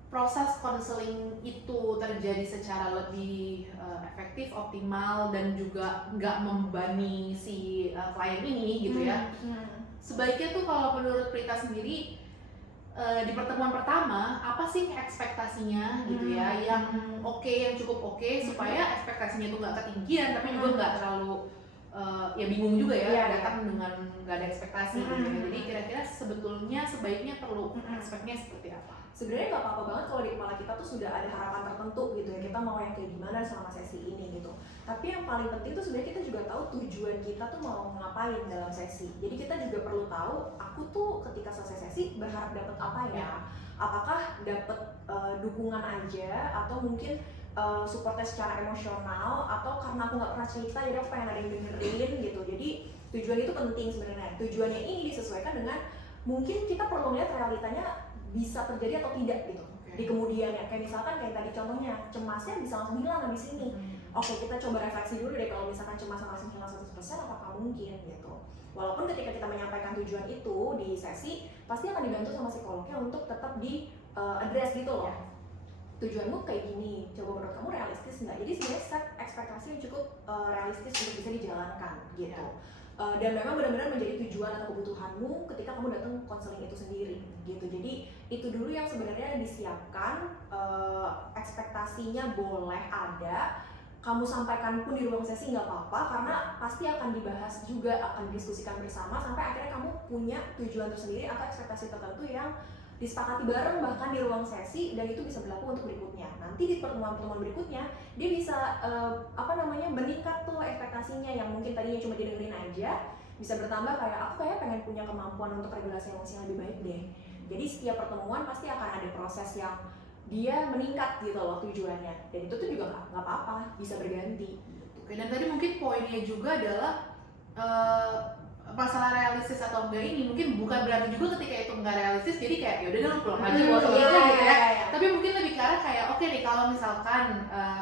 proses konseling itu terjadi secara lebih efektif, optimal, dan juga nggak membebani si klien ini gitu ya. Sebaiknya tuh kalau menurut Prita sendiri, di pertemuan pertama apa sih ekspektasinya gitu ya, yang oke, yang cukup oke, supaya ekspektasinya tuh nggak ketinggian tapi juga nggak terlalu ya bingung juga ya, datang dengan nggak ada ekspektasi gitu ya. Jadi kira-kira sebetulnya sebaiknya perlu ekspektasinya seperti apa? Sebenarnya nggak apa-apa banget kalau di kepala kita tuh sudah ada harapan tertentu gitu ya, kita mau yang kayak gimana selama sesi ini gitu. Tapi yang paling penting tuh sebenarnya kita juga tahu tujuan kita tuh mau ngapain dalam sesi. Jadi kita juga perlu tahu, aku tuh ketika selesai sesi berharap dapat apa ya? Apakah dapat dukungan aja, atau mungkin supportnya secara emosional, atau karena aku nggak pernah cerita jadi aku pengen ada yang dengerin gitu. Jadi tujuan itu penting sebenarnya. Tujuannya ini disesuaikan dengan mungkin kita perlu lihat realitanya bisa terjadi atau tidak gitu di kemudiannya. Kayak misalkan kayak tadi contohnya, cemasnya bisa langsung hilang habis ini. Oke, kita coba refleksi dulu deh, kalau misalkan cemas langsung hilang 100%, apakah mungkin gitu. Walaupun ketika kita menyampaikan tujuan itu di sesi, pasti akan dibantu sama psikolognya untuk tetap di address gitu loh. Tujuanmu kayak gini, coba menurut kamu realistis nggak? Jadi sebenarnya set ekspektasi yang cukup realistis untuk bisa dijalankan gitu. Dan memang benar-benar menjadi tujuan atau kebutuhanmu ketika kamu datang konseling itu sendiri gitu. Jadi itu dulu yang sebenarnya disiapkan, ekspektasinya boleh ada, kamu sampaikan pun di ruang sesi nggak apa-apa, karena pasti akan dibahas juga, akan didiskusikan bersama sampai akhirnya kamu punya tujuan tersendiri atau ekspektasi tertentu yang disepakati bareng bahkan di ruang sesi, dan itu bisa berlaku untuk berikutnya. Nanti di pertemuan-pertemuan berikutnya dia bisa meningkat tuh ekspektasinya, yang mungkin tadinya cuma didengerin aja bisa bertambah kayak aku kayak pengen punya kemampuan untuk regulasi emosi yang lebih baik deh. Jadi setiap pertemuan pasti akan ada proses yang dia meningkat gitu loh tujuannya, dan itu tuh juga nggak apa-apa, bisa berganti. Oke, dan tadi mungkin poinnya juga adalah masalah realistis atau enggak ini mungkin bukan berarti juga ketika itu enggak realistis jadi kayak yaudah deh lu pulang aja gak usah gitu ya. Tapi mungkin lebih ke arah kayak oke nih, kalau misalkan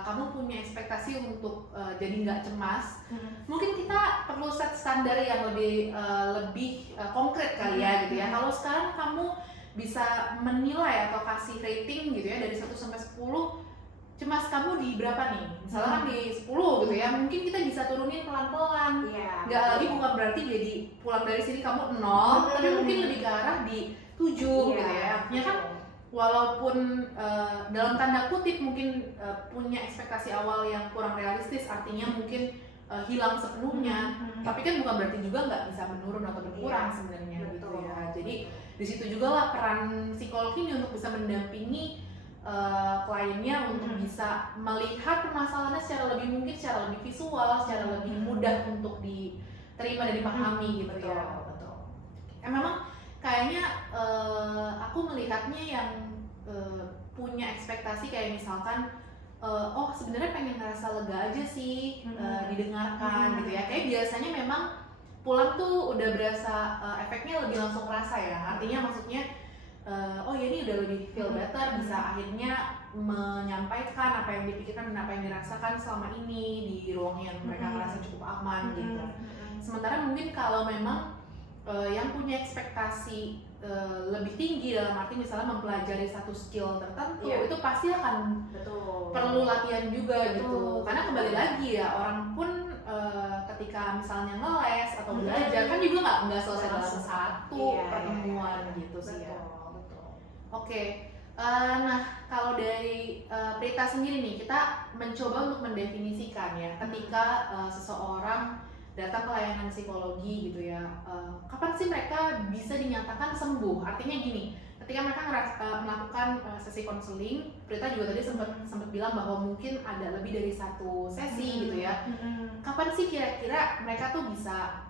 kamu punya ekspektasi untuk jadi nggak cemas, mungkin kita perlu set standar yang lebih konkret kali ya gitu ya. Kalau sekarang kamu bisa menilai atau kasih rating gitu ya dari 1 sampai 10, cemas kamu di berapa nih? Misalnya kan di 10 gitu ya, mungkin kita bisa turunin pelan-pelan. Nggak lagi bukan berarti jadi pulang dari sini kamu 0, tapi mungkin lebih ke arah di 7 gitu ya. Artinya kan walaupun dalam tanda kutip mungkin punya ekspektasi awal yang kurang realistis, artinya mungkin hilang sepenuhnya, tapi kan bukan berarti juga nggak bisa menurun atau berkurang sebenarnya gitu ya. Jadi di situ juga lah peran psikolog ini untuk bisa mendampingi kliennya untuk bisa melihat permasalahannya secara lebih visual, secara lebih mudah untuk diterima dan dipahami gitu ya. Betul. Memang kayaknya aku melihatnya yang punya ekspektasi kayak misalkan oh sebenarnya pengen ngerasa lega aja sih, didengarkan gitu ya. Kayak biasanya memang pulang tuh udah berasa efeknya lebih langsung kerasa ya. Artinya maksudnya oh ya ini udah lebih feel better, bisa akhirnya menyampaikan apa yang dipikirkan dan apa yang dirasakan selama ini di ruang yang mereka merasa cukup aman gitu. Sementara mungkin kalau memang yang punya ekspektasi lebih tinggi dalam arti misalnya mempelajari satu skill tertentu, itu pasti akan perlu latihan juga gitu. Karena kembali lagi ya, orang pun ketika misalnya ngeles atau belajar kan juga nggak selesai dalam Langsung. satu Iya, pertemuan iya. gitu sih ya. Betul. Oke, nah kalau dari Prita sendiri nih, kita mencoba untuk mendefinisikan ya, ketika seseorang datang ke layanan psikologi gitu ya, kapan sih mereka bisa dinyatakan sembuh? Artinya gini, ketika mereka melakukan sesi konseling, Prita juga tadi sempat bilang bahwa mungkin ada lebih dari satu sesi gitu ya. Kapan sih kira-kira mereka tuh bisa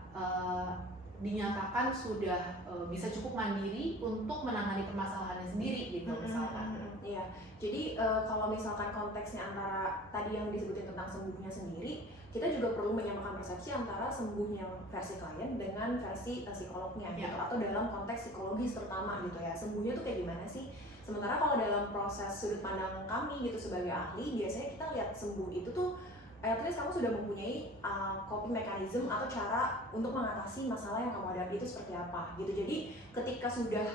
dinyatakan sudah bisa cukup mandiri untuk menangani permasalahannya sendiri gitu misalkan. Iya, jadi kalau misalkan konteksnya antara tadi yang disebutin tentang sembuhnya sendiri, kita juga perlu menyamakan persepsi antara sembuhnya versi klien dengan versi psikolognya gitu, atau dalam konteks psikologis terutama gitu ya. Sembuhnya tuh kayak gimana sih? Sementara kalau dalam proses sudut pandang kami gitu sebagai ahli, biasanya kita lihat sembuh itu tuh at least kamu sudah mempunyai coping mechanism atau cara untuk mengatasi masalah yang kamu hadapi itu seperti apa gitu. Jadi ketika sudah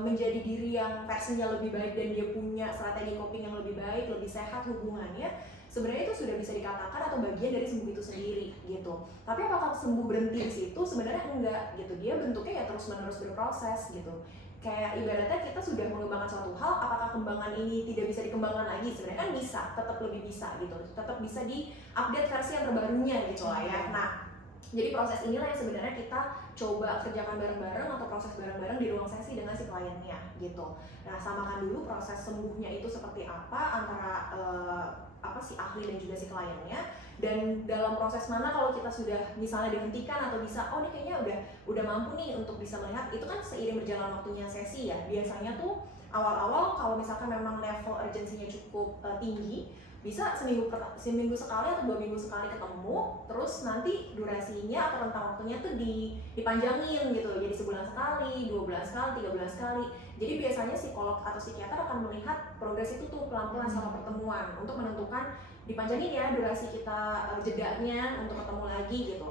menjadi diri yang versinya lebih baik dan dia punya strategi coping yang lebih baik, lebih sehat hubungannya, sebenarnya itu sudah bisa dikatakan atau bagian dari sembuh itu sendiri gitu. Tapi apakah sembuh berhenti di situ? Sebenarnya enggak gitu. Dia bentuknya ya terus-menerus berproses gitu. Kayak ibaratnya kita sudah mengembangkan suatu hal, apakah kembangan ini tidak bisa dikembangkan lagi? Sebenarnya kan bisa, tetap lebih bisa gitu, tetap bisa di-update versi yang terbarunya gitu lah ya. Nah, jadi proses inilah yang sebenarnya kita coba kerjakan bareng-bareng atau proses bareng-bareng di ruang sesi dengan si kliennya gitu. Nah, samakan dulu proses sembuhnya itu seperti apa antara si ahli dan juga si kliennya, dan dalam proses mana kalau kita sudah misalnya dihentikan atau bisa ini kayaknya udah mampu nih untuk bisa melihat, itu kan seiring berjalan waktunya sesi ya. Biasanya tuh awal-awal kalau misalkan memang level urgensinya cukup tinggi, bisa seminggu sekali atau 2 minggu sekali ketemu, terus nanti durasinya atau rentang waktunya tuh dipanjangin gitu, jadi sebulan sekali, 2 bulan sekali, 3 bulan sekali. Jadi biasanya psikolog atau psikiater akan melihat progres itu tuh pelan-pelan sama pertemuan untuk menentukan dipanjangin ya durasi kita jedanya untuk ketemu lagi gitu.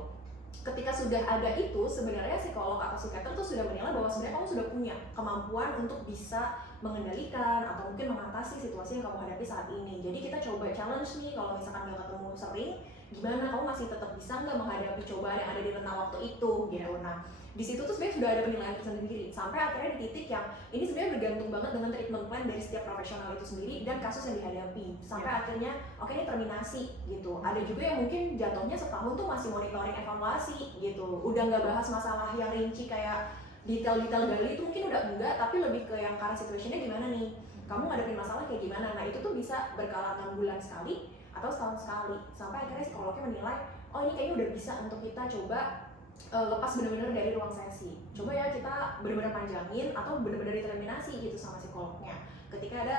Ketika sudah ada itu, sebenarnya psikolog atau psikiater tuh sudah menilai bahwa sebenarnya kamu sudah punya kemampuan untuk bisa mengendalikan atau mungkin mengatasi situasi yang kamu hadapi saat ini. Jadi kita coba challenge nih, kalau misalkan nggak ketemu sering, gimana kamu masih tetap bisa nggak menghadapi cobaan yang ada di rentang waktu itu gitu. Nah, di situ tuh sebenarnya sudah ada penilaian tersendiri sampai akhirnya di titik yang ini sebenarnya bergantung banget dengan treatment plan dari setiap profesional itu sendiri dan kasus yang dihadapi sampai akhirnya oke, ini terminasi gitu. Ada juga yang mungkin jatuhnya setahun tuh masih monitoring evaluasi gitu, udah nggak bahas masalah yang rinci kayak detail-detail gali itu mungkin udah enggak, tapi lebih ke yang current situationnya gimana nih, kamu ngadepin masalah kayak gimana. Nah, itu tuh bisa berkala 6 bulan sekali atau setahun sekali sampai akhirnya psikolognya menilai ini kayaknya udah bisa untuk kita coba lepas benar-benar dari ruang sesi. Coba ya kita benar-benar panjangin atau benar-benar determinasi gitu sama psikolognya. Ketika ada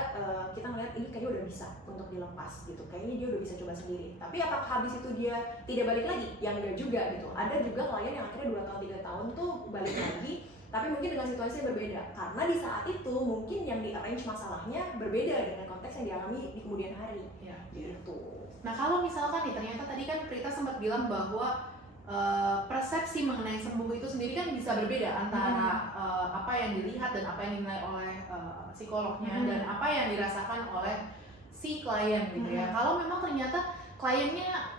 kita ngeliat ini kayaknya udah bisa untuk dilepas gitu, kayaknya dia udah bisa coba sendiri. Tapi apakah habis itu dia tidak balik lagi? Ya enggak juga gitu. Ada juga klien yang akhirnya 2 tahun 3 tahun tuh balik lagi, tapi mungkin dengan situasi yang berbeda. Karena di saat itu mungkin yang di-arrange masalahnya berbeda dengan konteks yang dialami di kemudian hari. Ya, gitu. Nah, kalau misalkan nih ternyata tadi kan Prita sempat bilang bahwa persepsi mengenai sembuh itu sendiri kan bisa berbeda antara apa yang dilihat dan apa yang dinilai oleh psikolognya dan apa yang dirasakan oleh si klien gitu ya. Kalau memang ternyata kliennya,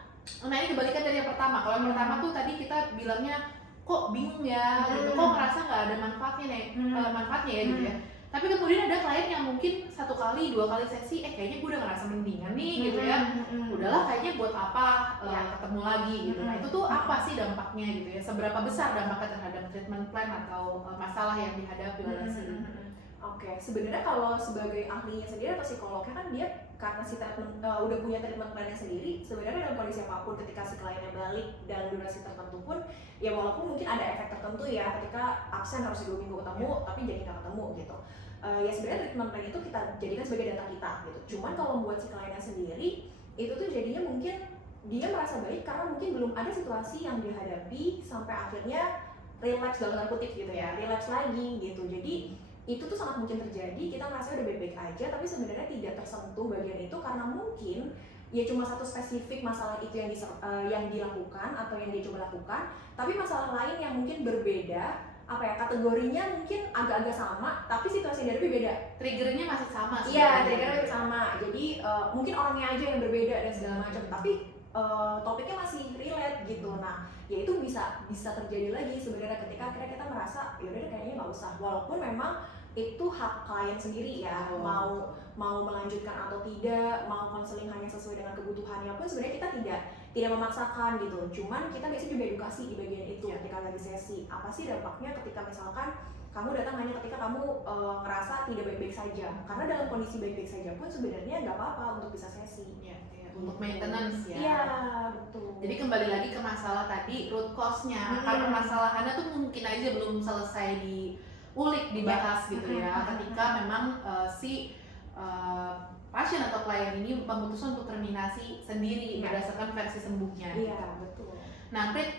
nah ini kebalikan dari yang pertama. Kalau yang pertama tuh tadi kita bilangnya kok bingung ya, gitu, kok ngerasa nggak ada manfaatnya nih, manfaatnya ya gitu ya. Tapi kemudian ada klien yang mungkin 1 kali 2 kali sesi, kayaknya gue udah ngerasa mendingan nih gitu ya. Udahlah kayaknya buat apa ketemu lagi gitu. Nah, itu tuh apa sih dampaknya gitu ya? Seberapa besar dampaknya terhadap treatment plan atau masalah yang dihadapi oleh si Oke, sebenarnya kalau sebagai ahlinya sendiri atau psikolognya kan dia karena si udah punya treatment plan-nya sendiri, sebenarnya dalam kondisi apapun ketika si kliennya balik dalam durasi tertentu pun, ya walaupun mungkin ada efek tertentu ya ketika absen harus 2 minggu ketemu tapi jadi nggak ketemu gitu. Ya sebenarnya treatment plan itu kita jadikan sebagai data kita gitu. Cuman kalau buat si kliennya sendiri, itu tuh jadinya mungkin dia merasa baik karena mungkin belum ada situasi yang dihadapi sampai akhirnya relapse dalam tanda kutip gitu ya, relapse lagi gitu. Jadi itu tuh sangat mungkin terjadi, kita ngerasa udah baik-baik aja tapi sebenarnya tidak tersentuh bagian itu karena mungkin ya cuma satu spesifik masalah itu yang dilakukan atau yang dia coba lakukan, tapi masalah lain yang mungkin berbeda, apa ya, kategorinya mungkin agak-agak sama tapi situasi yang dihadapi beda. triggernya masih sama sih. Iya, triggernya masih sama. Jadi mungkin orangnya aja yang berbeda dan segala macam, tapi topiknya masih relate gitu. Nah, ya itu bisa terjadi lagi sebenarnya ketika akhirnya kita merasa ya udah kayaknya nggak usah, walaupun memang itu hak klien sendiri ya, mau melanjutkan atau tidak, mau konseling hanya sesuai dengan kebutuhannya pun sebenarnya kita tidak memaksakan gitu. Cuman kita biasanya juga edukasi di bagian itu ketika lagi sesi. Apa sih dampaknya ketika misalkan kamu datang hanya ketika kamu ngerasa tidak baik-baik saja, karena dalam kondisi baik-baik saja pun sebenarnya nggak apa-apa untuk bisa sesi. Untuk maintenance ya. Iya, betul. Jadi kembali lagi ke masalah tadi, root cause-nya. Karena permasalahannya tuh mungkin aja belum selesai diulik, dibahas gitu ya. Ketika memang si pasien atau klien ini memutuskan untuk terminasi sendiri berdasarkan versi sembuhnya. Iya, betul. Nah, Prit,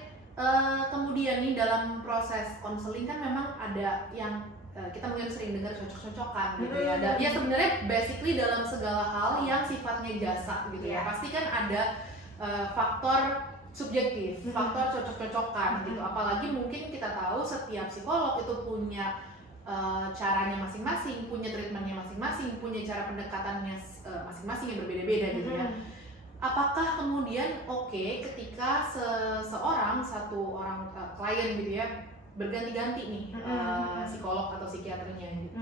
kemudian nih dalam proses konseling kan memang ada yang kita mungkin sering dengar cocok-cocokan gitu ya. Dan ya sebenarnya basically dalam segala hal yang sifatnya jasa gitu ya. Pasti kan ada faktor subjektif, faktor cocok-cocokan gitu. Apalagi mungkin kita tahu setiap psikolog itu punya caranya masing-masing, punya treatmentnya masing-masing, punya cara pendekatannya masing-masing yang berbeda-beda gitu ya. Apakah kemudian ketika satu orang klien gitu ya berganti-ganti nih psikolog atau psikiaternya gitu?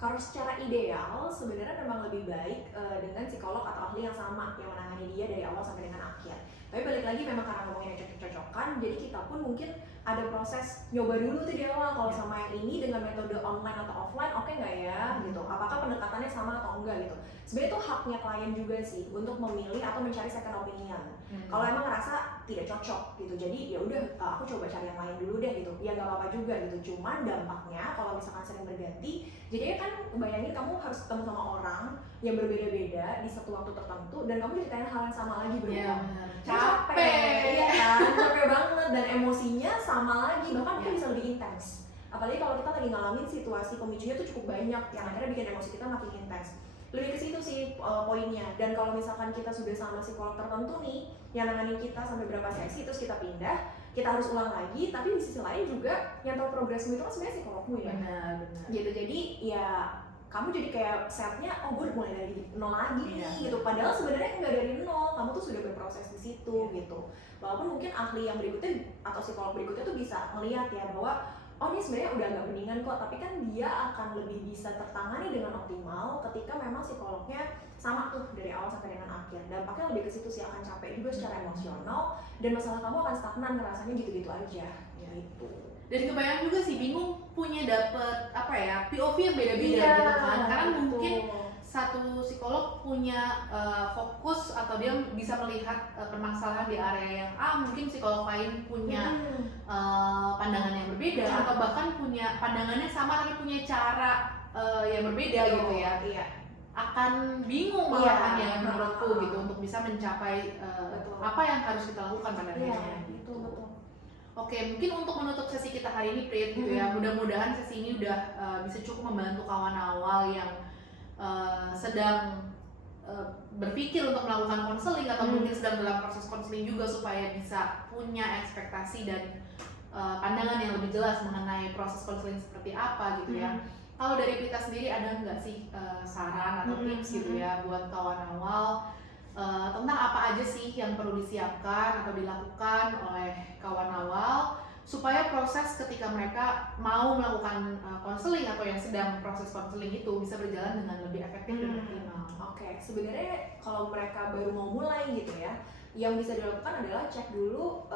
Kalau secara ideal sebenarnya memang lebih baik dengan psikolog atau ahli yang sama yang menangani dia dari awal sampai dengan akhir. Tapi balik lagi memang karena ngomongin cocok-cocokan, jadi kita pun mungkin ada proses nyoba dulu tuh di awal kalau sama yang ini dengan metode online atau offline oke nggak ya gitu. Apakah pendekatannya sama atau enggak gitu. Sebenarnya itu haknya klien juga sih untuk memilih atau mencari second opinion. Kalau emang ngerasa tidak cocok gitu, jadi ya udah aku coba cari yang lain dulu deh gitu. Ya nggak apa-apa juga gitu. Cuman dampaknya kalau misalkan sering berganti, jadinya kan bayangin kamu harus ketemu sama orang yang berbeda-beda di satu waktu tertentu dan kamu ceritain hal yang sama lagi berulang. Capek, iya kan? Capek banget dan emosinya sama lagi, bahkan mungkin bisa lebih intens. Apalagi kalau kita lagi ngalamin situasi pemicunya tuh cukup banyak yang akhirnya bikin emosi kita makin intens. Lebih ke situ sih poinnya. Dan kalau misalkan kita sudah sama psikolog tertentu nih yang nanganin kita sampai berapa sesi terus kita pindah, kita harus ulang lagi, tapi di sisi lain juga yang tahu progresmu itu kan sebenarnya psikologmu ya. Benar. Gitu. Jadi ya kamu jadi kayak setnya, gue udah mulai dari nol lagi nih gitu. Padahal sebenarnya nggak dari nol, kamu tuh sudah berproses di situ gitu. Walaupun mungkin ahli yang berikutnya atau psikolog berikutnya tuh bisa melihat ya bahwa ini sebenarnya udah agak mendingan kok, tapi kan dia akan lebih bisa tertangani dengan optimal ketika memang psikolognya sama tuh dari awal sampai dengan akhir. Dampaknya lebih ke situ sih, akan capek juga secara emosional dan masalah kamu akan stagnan, ngerasanya gitu-gitu aja gitu. Dan kebayang juga sih bingung punya dapet POV yang beda-beda gitu kan, karena mungkin satu psikolog punya fokus atau dia bisa melihat permasalahan di area yang A, mungkin psikolog lain punya pandangan yang berbeda atau bahkan punya pandangannya sama tapi punya cara yang berbeda gitu ya. Akan bingung malahan ya menurutku gitu untuk bisa mencapai apa yang harus kita lakukan pada akhirnya gitu. Oke, mungkin untuk menutup sesi kita hari ini, Prit, gitu ya. Mudah-mudahan sesi ini udah bisa cukup membantu kawan awal yang sedang berpikir untuk melakukan konseling atau mungkin sedang dalam proses konseling juga, supaya bisa punya ekspektasi dan pandangan yang lebih jelas mengenai proses konseling seperti apa gitu ya. Kalau dari Prita sendiri ada nggak sih saran atau tips gitu ya buat kawan awal tentang apa aja sih yang perlu disiapkan atau dilakukan oleh kawan awal supaya proses ketika mereka mau melakukan konseling atau yang sedang proses konseling itu bisa berjalan dengan lebih efektif dan optimal. Oke, sebenarnya kalau mereka baru mau mulai gitu ya, yang bisa dilakukan adalah cek dulu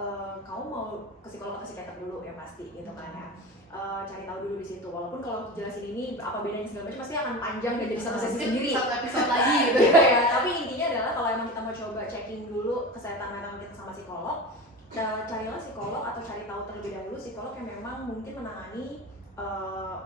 kamu mau ke psikolog atau psikiater dulu ya pasti gitu kan ya. Cari tahu dulu di situ. Walaupun kalau jelasin ini apa bedanya segala macam pasti akan panjang dan jadi satu sesi sendiri. Satu episode lagi gitu ya. Tapi intinya adalah kalau emang kita mau coba checking dulu kesehatan mental kita sama psikolog, carilah psikolog atau cari tahu terlebih dahulu psikolog yang memang mungkin menangani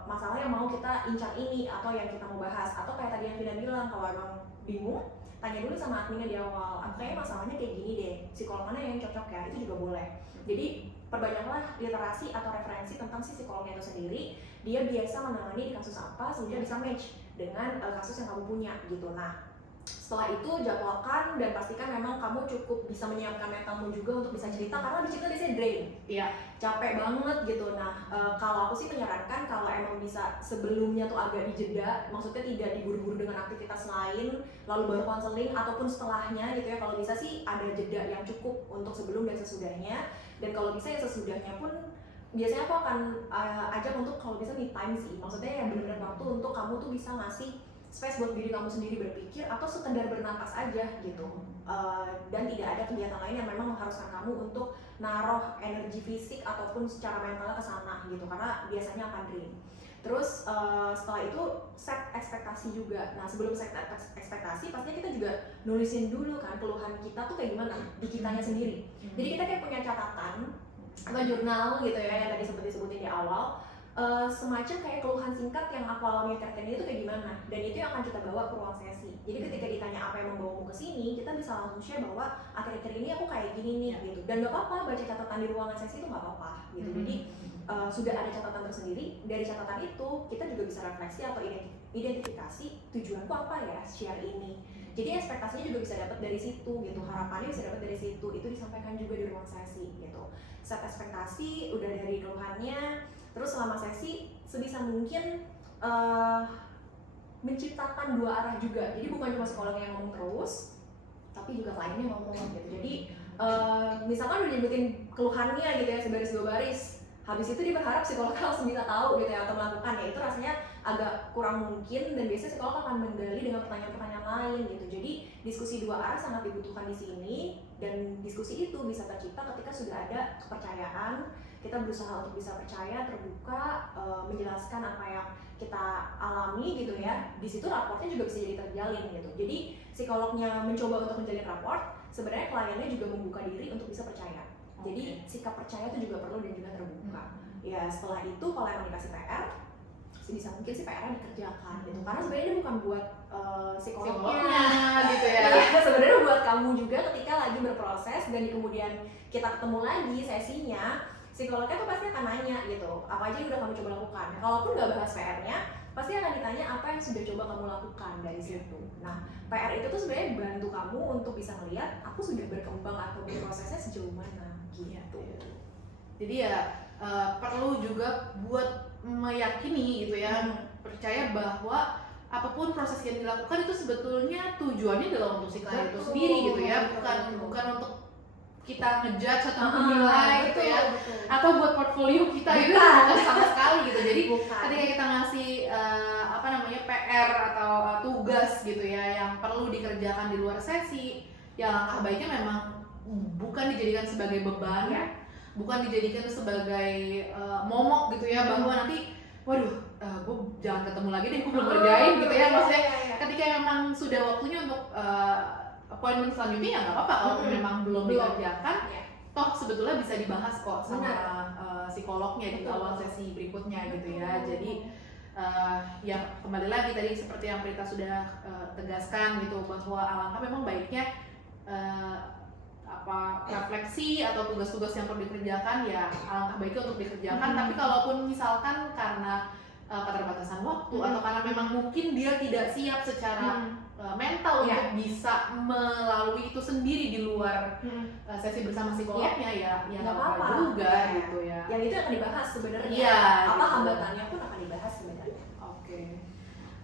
masalah yang mau kita incar ini atau yang kita mau bahas. Atau kayak tadi yang Vina bilang, kalau emang bingung, tanya dulu sama adminnya di awal, kayaknya masalahnya kayak gini deh, psikolog mana yang cocok ya, itu juga boleh. Jadi perbanyaklah literasi atau referensi tentang si psikolognya itu sendiri, dia biasa menangani di kasus apa sehingga bisa match dengan kasus yang kamu punya gitu. Nah, Setelah itu jadwalkan dan pastikan memang kamu cukup bisa menyiapkan mentalmu juga untuk bisa cerita, karena di cerita biasanya drain, Iya. capek banget gitu. Nah kalau aku sih menyarankan kalau emang bisa sebelumnya tuh agak dijeda, maksudnya tidak diburu-buru dengan aktivitas lain lalu baru konseling, ataupun setelahnya gitu ya. Kalau bisa sih ada jeda yang cukup untuk sebelum dan sesudahnya, dan kalau bisa ya sesudahnya pun biasanya aku akan ajak untuk kalau bisa me time sih, maksudnya yang benar-benar waktu untuk kamu tuh bisa ngasih space buat diri kamu sendiri berpikir atau sekedar bernapas aja gitu. Dan tidak ada kegiatan lain yang memang mengharuskan kamu untuk naruh energi fisik ataupun secara mentalnya ke sana gitu, karena biasanya akan drain. Terus setelah itu set ekspektasi juga. Nah sebelum set ekspektasi pastinya kita juga nulisin dulu kan keluhan kita tuh kayak gimana di kitanya sendiri. Jadi kita kayak punya catatan atau jurnal gitu ya, yang tadi sempat disebutin di awal. Semacam kayak keluhan singkat yang aku alami akhir-akhir ini itu kayak gimana, dan itu yang akan kita bawa ke ruang sesi. Jadi ketika ditanya apa yang membawamu ke sini, kita bisa langsung share bahwa akhir-akhir ini aku kayak gini nih gitu. Dan nggak apa-apa baca catatan di ruangan sesi itu nggak apa-apa gitu. Jadi sudah ada catatan tersendiri. Dari catatan itu kita juga bisa refleksi atau identifikasi tujuanku apa ya share ini. Jadi ekspektasinya juga bisa dapat dari situ gitu, harapannya bisa dapat dari situ. Itu disampaikan juga di ruang sesi gitu. Set ekspektasi udah dari keluhannya. Terus selama sesi sebisa mungkin menciptakan dua arah juga. Jadi bukan cuma psikolognya yang ngomong terus, tapi juga kliennya ngomong gitu. Jadi misalkan udah nyebutin keluhannya gitu ya sebaris dua baris, habis itu dia berharap psikolognya langsung bisa tahu gitu ya atau melakukan, ya itu rasanya agak kurang mungkin, dan biasanya psikolog akan menggali dengan pertanyaan-pertanyaan lain gitu. Jadi diskusi dua arah sangat dibutuhkan di sini, dan diskusi itu bisa tercipta ketika sudah ada kepercayaan. Kita berusaha untuk bisa percaya, terbuka, menjelaskan apa yang kita alami gitu ya. Di situ raportnya juga bisa jadi terjalin gitu. Jadi psikolognya mencoba untuk menjalin raport, sebenarnya kliennya juga membuka diri untuk bisa percaya. Jadi sikap percaya itu juga perlu dan juga terbuka. Ya setelah itu kalau emang dikasih PR, sebisa mungkin sih PR-nya dikerjakan gitu. Karena sebenarnya ini bukan buat psikolognya gitu ya. Sebenarnya buat kamu juga ketika lagi berproses dan kemudian kita ketemu lagi sesinya, psikolognya tuh pasti akan nanya gitu, apa aja yang udah kamu coba lakukan. Kalaupun nggak bahas PR-nya, pasti akan ditanya apa yang sudah coba kamu lakukan dari situ. Nah, PR itu tuh sebenarnya bantu kamu untuk bisa melihat aku sudah berkembang atau berprosesnya sejauh mana gitu. Jadi ya perlu juga buat meyakini gitu ya, percaya bahwa apapun proses yang dilakukan itu sebetulnya tujuannya adalah untuk si klien itu sendiri gitu ya, bukan untuk kita ngejudge atau menilai gitu ya, atau buat portfolio kita itu bukan sama sekali gitu. Jadi ketika kita ngasih PR atau tugas gitu ya yang perlu dikerjakan di luar sesi, ya langkah baiknya memang bukan dijadikan sebagai beban ya, bukan dijadikan sebagai momok gitu ya, bahwa nanti waduh gue jangan ketemu lagi deh, gue belum kerjain gitu ya. Maksudnya ketika memang sudah waktunya untuk appointment selanjutnya ya nggak apa-apa kalau memang belum dikerjakan, toh sebetulnya bisa dibahas kok sama psikolognya di awal sesi berikutnya gitu ya. Jadi ya kembali lagi tadi seperti yang Prita sudah tegaskan gitu, bahwa alangkah memang baiknya refleksi atau tugas-tugas yang perlu dikerjakan ya alangkah baiknya untuk dikerjakan. Tapi kalaupun misalkan karena keterbatasan waktu atau karena memang mungkin dia tidak siap secara mental untuk bisa melalui itu sendiri di luar sesi bersama psikolognya, ya nggak apa-apa juga gitu ya. Yang itu akan dibahas sebenarnya. Apa hambatannya pun akan dibahas sebenarnya.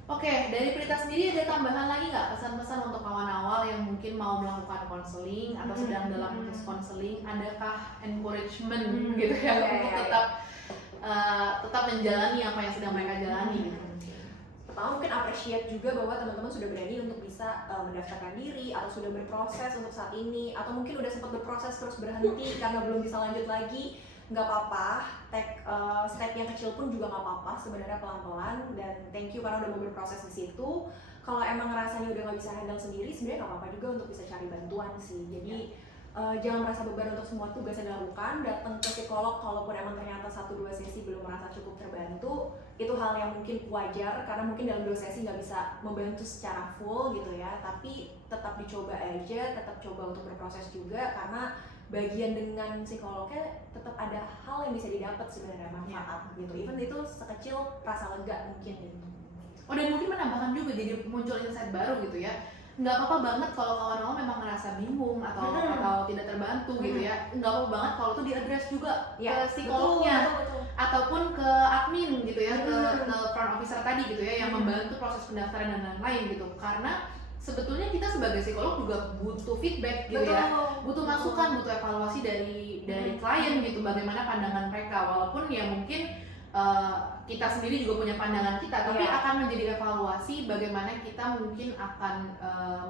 Oke, dari Prita sendiri ada tambahan lagi nggak pesan-pesan untuk kawan awal yang mungkin mau melakukan konseling atau sedang dalam proses konseling? Adakah encouragement gitu ya untuk tetap menjalani apa yang sedang mereka jalani gitu? Pertama mungkin appreciate juga bahwa teman-teman sudah berani untuk bisa mendaftarkan diri atau sudah berproses untuk saat ini, atau mungkin udah sempat berproses terus berhenti karena belum bisa lanjut lagi. Nggak apa-apa, step yang kecil pun juga nggak apa-apa sebenarnya, pelan-pelan. Dan thank you karena udah mau berproses di situ. Kalau emang rasanya udah nggak bisa handle sendiri, sebenarnya nggak apa-apa juga untuk bisa cari bantuan sih. Jadi jangan merasa beban untuk semua tugas yang dilakukan. Datang ke psikolog kalaupun emang ternyata 1-2 sesi belum merasa cukup terbantu, itu hal yang mungkin wajar karena mungkin dalam 2 sesi nggak bisa membantu secara full gitu ya. Tapi tetap dicoba aja, tetap coba untuk berproses juga, karena bagian dengan psikolognya tetap ada hal yang bisa didapat sebenarnya, manfaat gitu. Even itu sekecil rasa lega mungkin gitu. Dan mungkin menambahkan juga jadi muncul insight baru gitu ya. nggak apa-apa banget kalau kawan awal memang ngerasa bingung atau tidak terbantu gitu ya. Nggak apa-apa banget kalau itu diadres juga ke psikolognya betul. ataupun ke admin gitu ya, ke front officer tadi gitu ya, yang membantu proses pendaftaran dan lain-lain gitu. Karena sebetulnya kita sebagai psikolog juga butuh feedback gitu ya, butuh masukan, butuh evaluasi dari klien gitu, bagaimana pandangan mereka, walaupun ya mungkin kita sendiri juga punya pandangan kita, tapi akan menjadi evaluasi bagaimana kita mungkin akan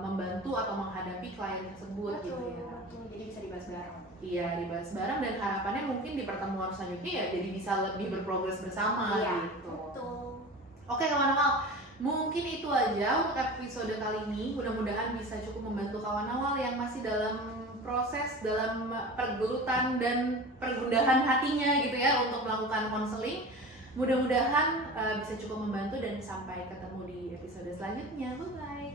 membantu atau menghadapi klien tersebut gitu ya. Jadi bisa dibahas bareng. Iya, dibahas bareng dan harapannya mungkin di pertemuan selanjutnya ya jadi bisa lebih berprogres bersama gitu. Betul. Oke kawan awal, mungkin itu aja untuk episode kali ini. Mudah-mudahan bisa cukup membantu kawan awal yang masih dalam proses, dalam pergelutan dan pergundahan hatinya gitu ya untuk melakukan konseling. Mudah-mudahan bisa cukup membantu dan sampai ketemu di episode selanjutnya. Bye-bye.